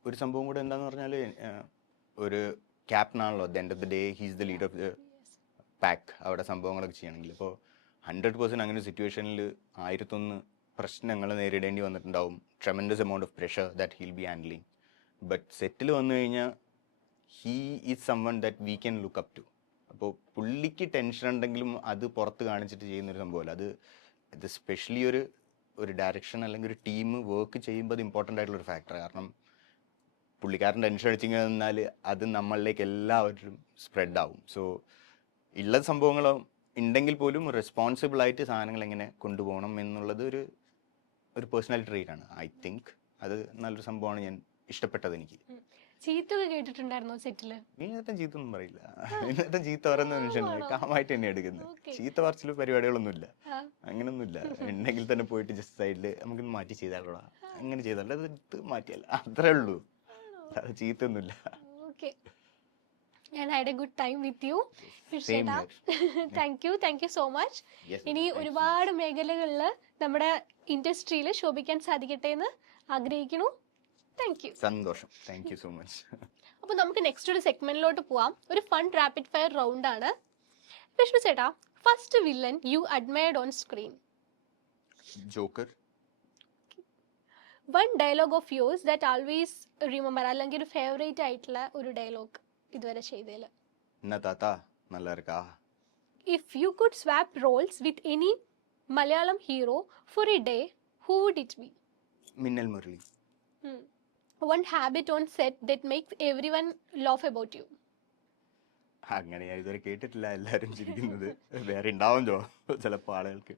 ഒരു സംഭവം കൂടെ എന്താന്ന് പറഞ്ഞാൽ, ഒരു ക്യാപ്റ്റൻ ആണല്ലോ, at the end of the day he's the leader of the pack. അവിടെ സംഭവങ്ങളൊക്കെ ചെയ്യണമെങ്കിൽ ഇപ്പോൾ 100% അങ്ങനെ ഒരു സിറ്റുവേഷനിൽ 1001 പ്രശ്നങ്ങൾ നേരിടേണ്ടി വന്നിട്ടുണ്ടാവും. Tremendous amount of pressure that he'll be handling. But സെറ്റിൽ വന്നു കഴിഞ്ഞാൽ he is someone that we can look up to. അപ്പോൾ പുള്ളിക്ക് ടെൻഷൻ ഉണ്ടെങ്കിലും അത് പുറത്ത് കാണിച്ചിട്ട് ചെയ്യുന്നൊരു സംഭവമല്ല. ഇത് സ്പെഷ്യലി ഒരു ഡയറക്ഷൻ അല്ലെങ്കിൽ ഒരു ടീം വർക്ക് ചെയ്യുമ്പോൾ അത് ഇമ്പോർട്ടൻ്റ് ആയിട്ടുള്ളൊരു ഫാക്ടർ. കാരണം പുള്ളിക്കാരൻ ടെൻഷൻ അടിച്ചിങ്ങനെ നിന്നാൽ അത് നമ്മളിലേക്ക് എല്ലാവരും സ്പ്രെഡ് ആവും. സോ ഉള്ള സംഭവങ്ങളും ഉണ്ടെങ്കിൽ പോലും റെസ്പോൺസിബിൾ ആയിട്ട് സാധനങ്ങൾ എങ്ങനെ കൊണ്ടുപോകണം എന്നുള്ളത് ഒരു പേഴ്സണാലിറ്റി ട്രെയ്റ്റ് ആണ്. ഐ തിങ്ക് അത് നല്ലൊരു സംഭവമാണ്, ഞാൻ ഇഷ്ടപ്പെട്ടത് എനിക്ക്. ചീത്തൊക്കെ കേട്ടിട്ടുണ്ടായിരുന്നോ സെറ്റില്? ഇന്നത്തെ ചീത്തൊന്നും പറയില്ല. ഇന്നത്തെ ചീത്ത പറയുന്ന മനുഷ്യനാണ് കാമായിട്ട് തന്നെ എടുക്കുന്നത്. ചീത്ത പറച്ചില് പരിപാടികളൊന്നുമില്ല, അങ്ങനൊന്നുമില്ല. ഉണ്ടെങ്കിൽ തന്നെ പോയിട്ട് ജസ്റ്റ് സൈഡില് നമുക്ക് മാറ്റി ചെയ്താലോടാ, അങ്ങനെ ചെയ്താലോ, അത് ഇത് മാറ്റിയല്ല, അത്രേ ഉള്ളൂ. അത് ചീത്തൊന്നുമില്ല. ഓക്കെ, ഞാൻ had A good time with you. Same here. Thank you so much. Yes, ഇനി thank you. ഒരുപാട് മേഖലകളിൽ നമ്മുടെ ഇൻഡസ്ട്രിയിൽ ശോഭിക്കാൻ സാധിക്കട്ടെ എന്ന് ആഗ്രഹിക്കുന്നു. Thank you. സന്തോഷം. Thank you so much. അപ്പോൾ നമുക്ക് നെക്സ്റ്റ് ഒരു സെഗ്മെന്റിലോട്ട് പോവാം. ഒരു ഫൺ റാപ്പിഡ് ഫയർ റൗണ്ട് ആണ്. വിഷ്ണു ചേട്ടാ, first villain you admired on screen. Joker. One dialogue of yours that always remember, അല്ലെങ്കിൽ ഒരു ഫേവറേറ്റ് ആയിട്ടുള്ള ഒരു ഡയലോഗ് ഇതുവരെ ചെയ്തതിൽ. എന്നാ താത്ത നല്ല ഇരിക്കാ. If you could swap roles with any Malayalam hero for a day, who would it be? Minnal Murali. One habit on set that makes everyone laugh about you. അങ്ങനെ ഞാൻ ഇതുവരെ കേട്ടിട്ടില്ല എല്ലാരും ചിരിക്കുന്നത്. വേറെ ഉണ്ടാവും ചിലപ്പോ ആളുകൾക്ക്.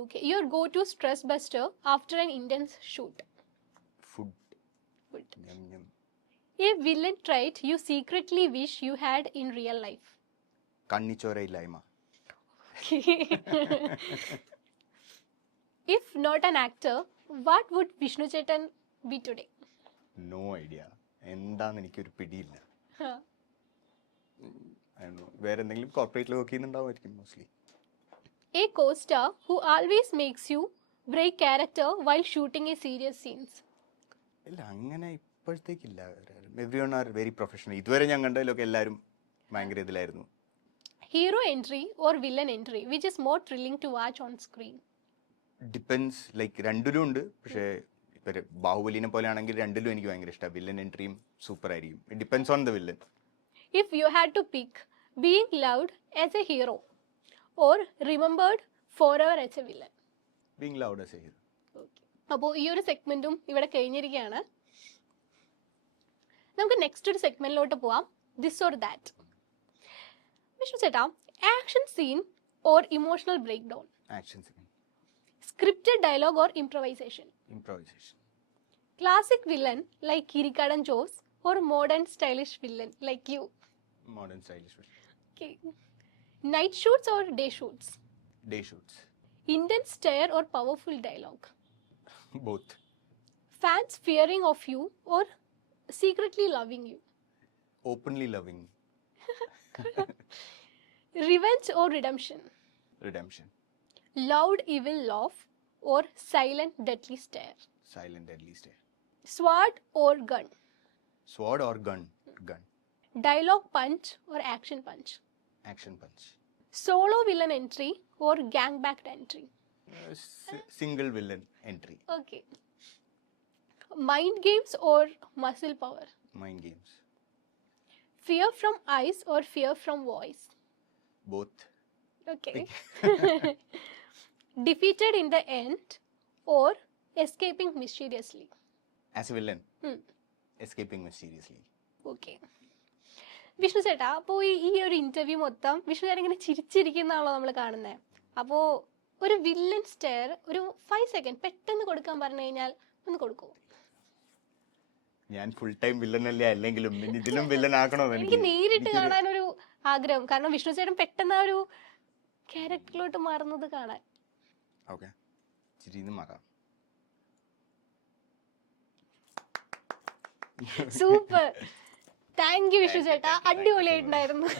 Okay, your go-to stress buster after an intense shoot. Food. Food. ഞം ഞം. A villain trait you secretly wish you had in real life. കണ്ണിച്ചോരയില്ലായ്മ. If not an actor, what would Vishnu Chetan be today? No idea, എന്താന്ന് എനിക്കൊരു പിടിയില്ല. Huh. I don't know. വേറെ എന്തെങ്കിലും കോർപ്പറേറ്റിൽ work ചെയ്യുന്നുണ്ടാവുമായിരിക്കും mostly. A co-star who always makes you break character while shooting a serious scenes. ഇല്ല, അങ്ങനെ ഇപ്പോഴത്തേക്കില്ല. Everyone are very professional. ഇതുവരെ ഞാൻ കണ്ടതിലൊക്കെ എല്ലാവരും ഭയങ്കര ഇതിലായിരുന്നു. Hero entry or villain entry, which is more thrilling to watch on screen? Depends, like രണ്ടിലും ഉണ്ട്. പക്ഷേ ഇപ്പൊ ബാഹുബലിനെ പോലെ ആണെങ്കിൽ രണ്ടിലും എനിക്ക് ഭയങ്കര ഇഷ്ടമാണ്. വില്ലൻ എൻട്രിയും സൂപ്പർ ആയിരിക്കും. It depends on the villain. If you had to pick being loved as a hero or remembered forever as a villain. Being loud as A hero. അപ്പോൾ ഈ ഒരു സെഗ്മെന്റും ഇവിടെ കഴിഞ്ഞിരിക്കുകയാണ്. നമുക്ക് നെക്സ്റ്റ് ഒരു സെഗ്മെന്റിലോട്ട് പോവാം. This or that. വിഷ്ണു ചേട്ടാ, action scene or emotional break down? Action scene. Scripted dialogue or improvisation? Improvisation. Classic villain like Keerikkadan Jose or modern stylish villain like you? Modern stylish villain. Night shoots or day shoots? Day shoots. Intense stare or powerful dialogue? Both. Fans fearing of you or secretly loving you? Openly loving. Revenge or redemption? Redemption. Loud evil laugh or silent deadly stare? Silent deadly stare. Sword or gun? Sword or gun. Gun. Dialogue punch or action punch? Action punch. Solo villain entry or gang backed entry? Single villain entry. Okay. Mind games or muscle power? Mind games. Fear from eyes or fear from voice? Both. Okay. Defeated in the end or escaping mysteriously? As a villain. Hmm. Escaping mysteriously. Okay. Vishnu ചേട്ടാ, അപ്പോൾ ഈ ഒരു interview മൊത്തം വിഷ്ണു ചേട്ടൻ ഇങ്ങനെ ചിരിച്ചിരിക്കുന്നതാണല്ലോ നമ്മൾ കാണുന്നത്. അപ്പോൾ ഒരു വില്ലൻ സ്റ്റെയർ ഒരു 5 സെക്കൻഡ് പെട്ടെന്ന് കൊടുക്കാൻ പറഞ്ഞു കഴിഞ്ഞാൽ ഒന്ന് കൊടുക്കുമോ? ഞാൻ ഫുൾ ടൈം വില്ലൻ അല്ലേ, അല്ലെങ്കിലും ഇതിലും വില്ലൻ ആക്കണോ? എനിക്ക് നേരിട്ട് കാണാനൊരു ആഗ്രഹം, കാരണം വിഷ്ണു ചേട്ടൻ പെട്ടെന്ന് ആ ഒരു ക്യാരക്ടറിലോട്ട് മാറുന്നത് കാണാൻ. ഓക്കെ, ചിരിന്ന് മാറാം. സൂപ്പർ, താങ്ക് യു വിഷ്ണു ചേട്ടാ, അടിപൊളിയായിട്ടുണ്ടായിരുന്നു.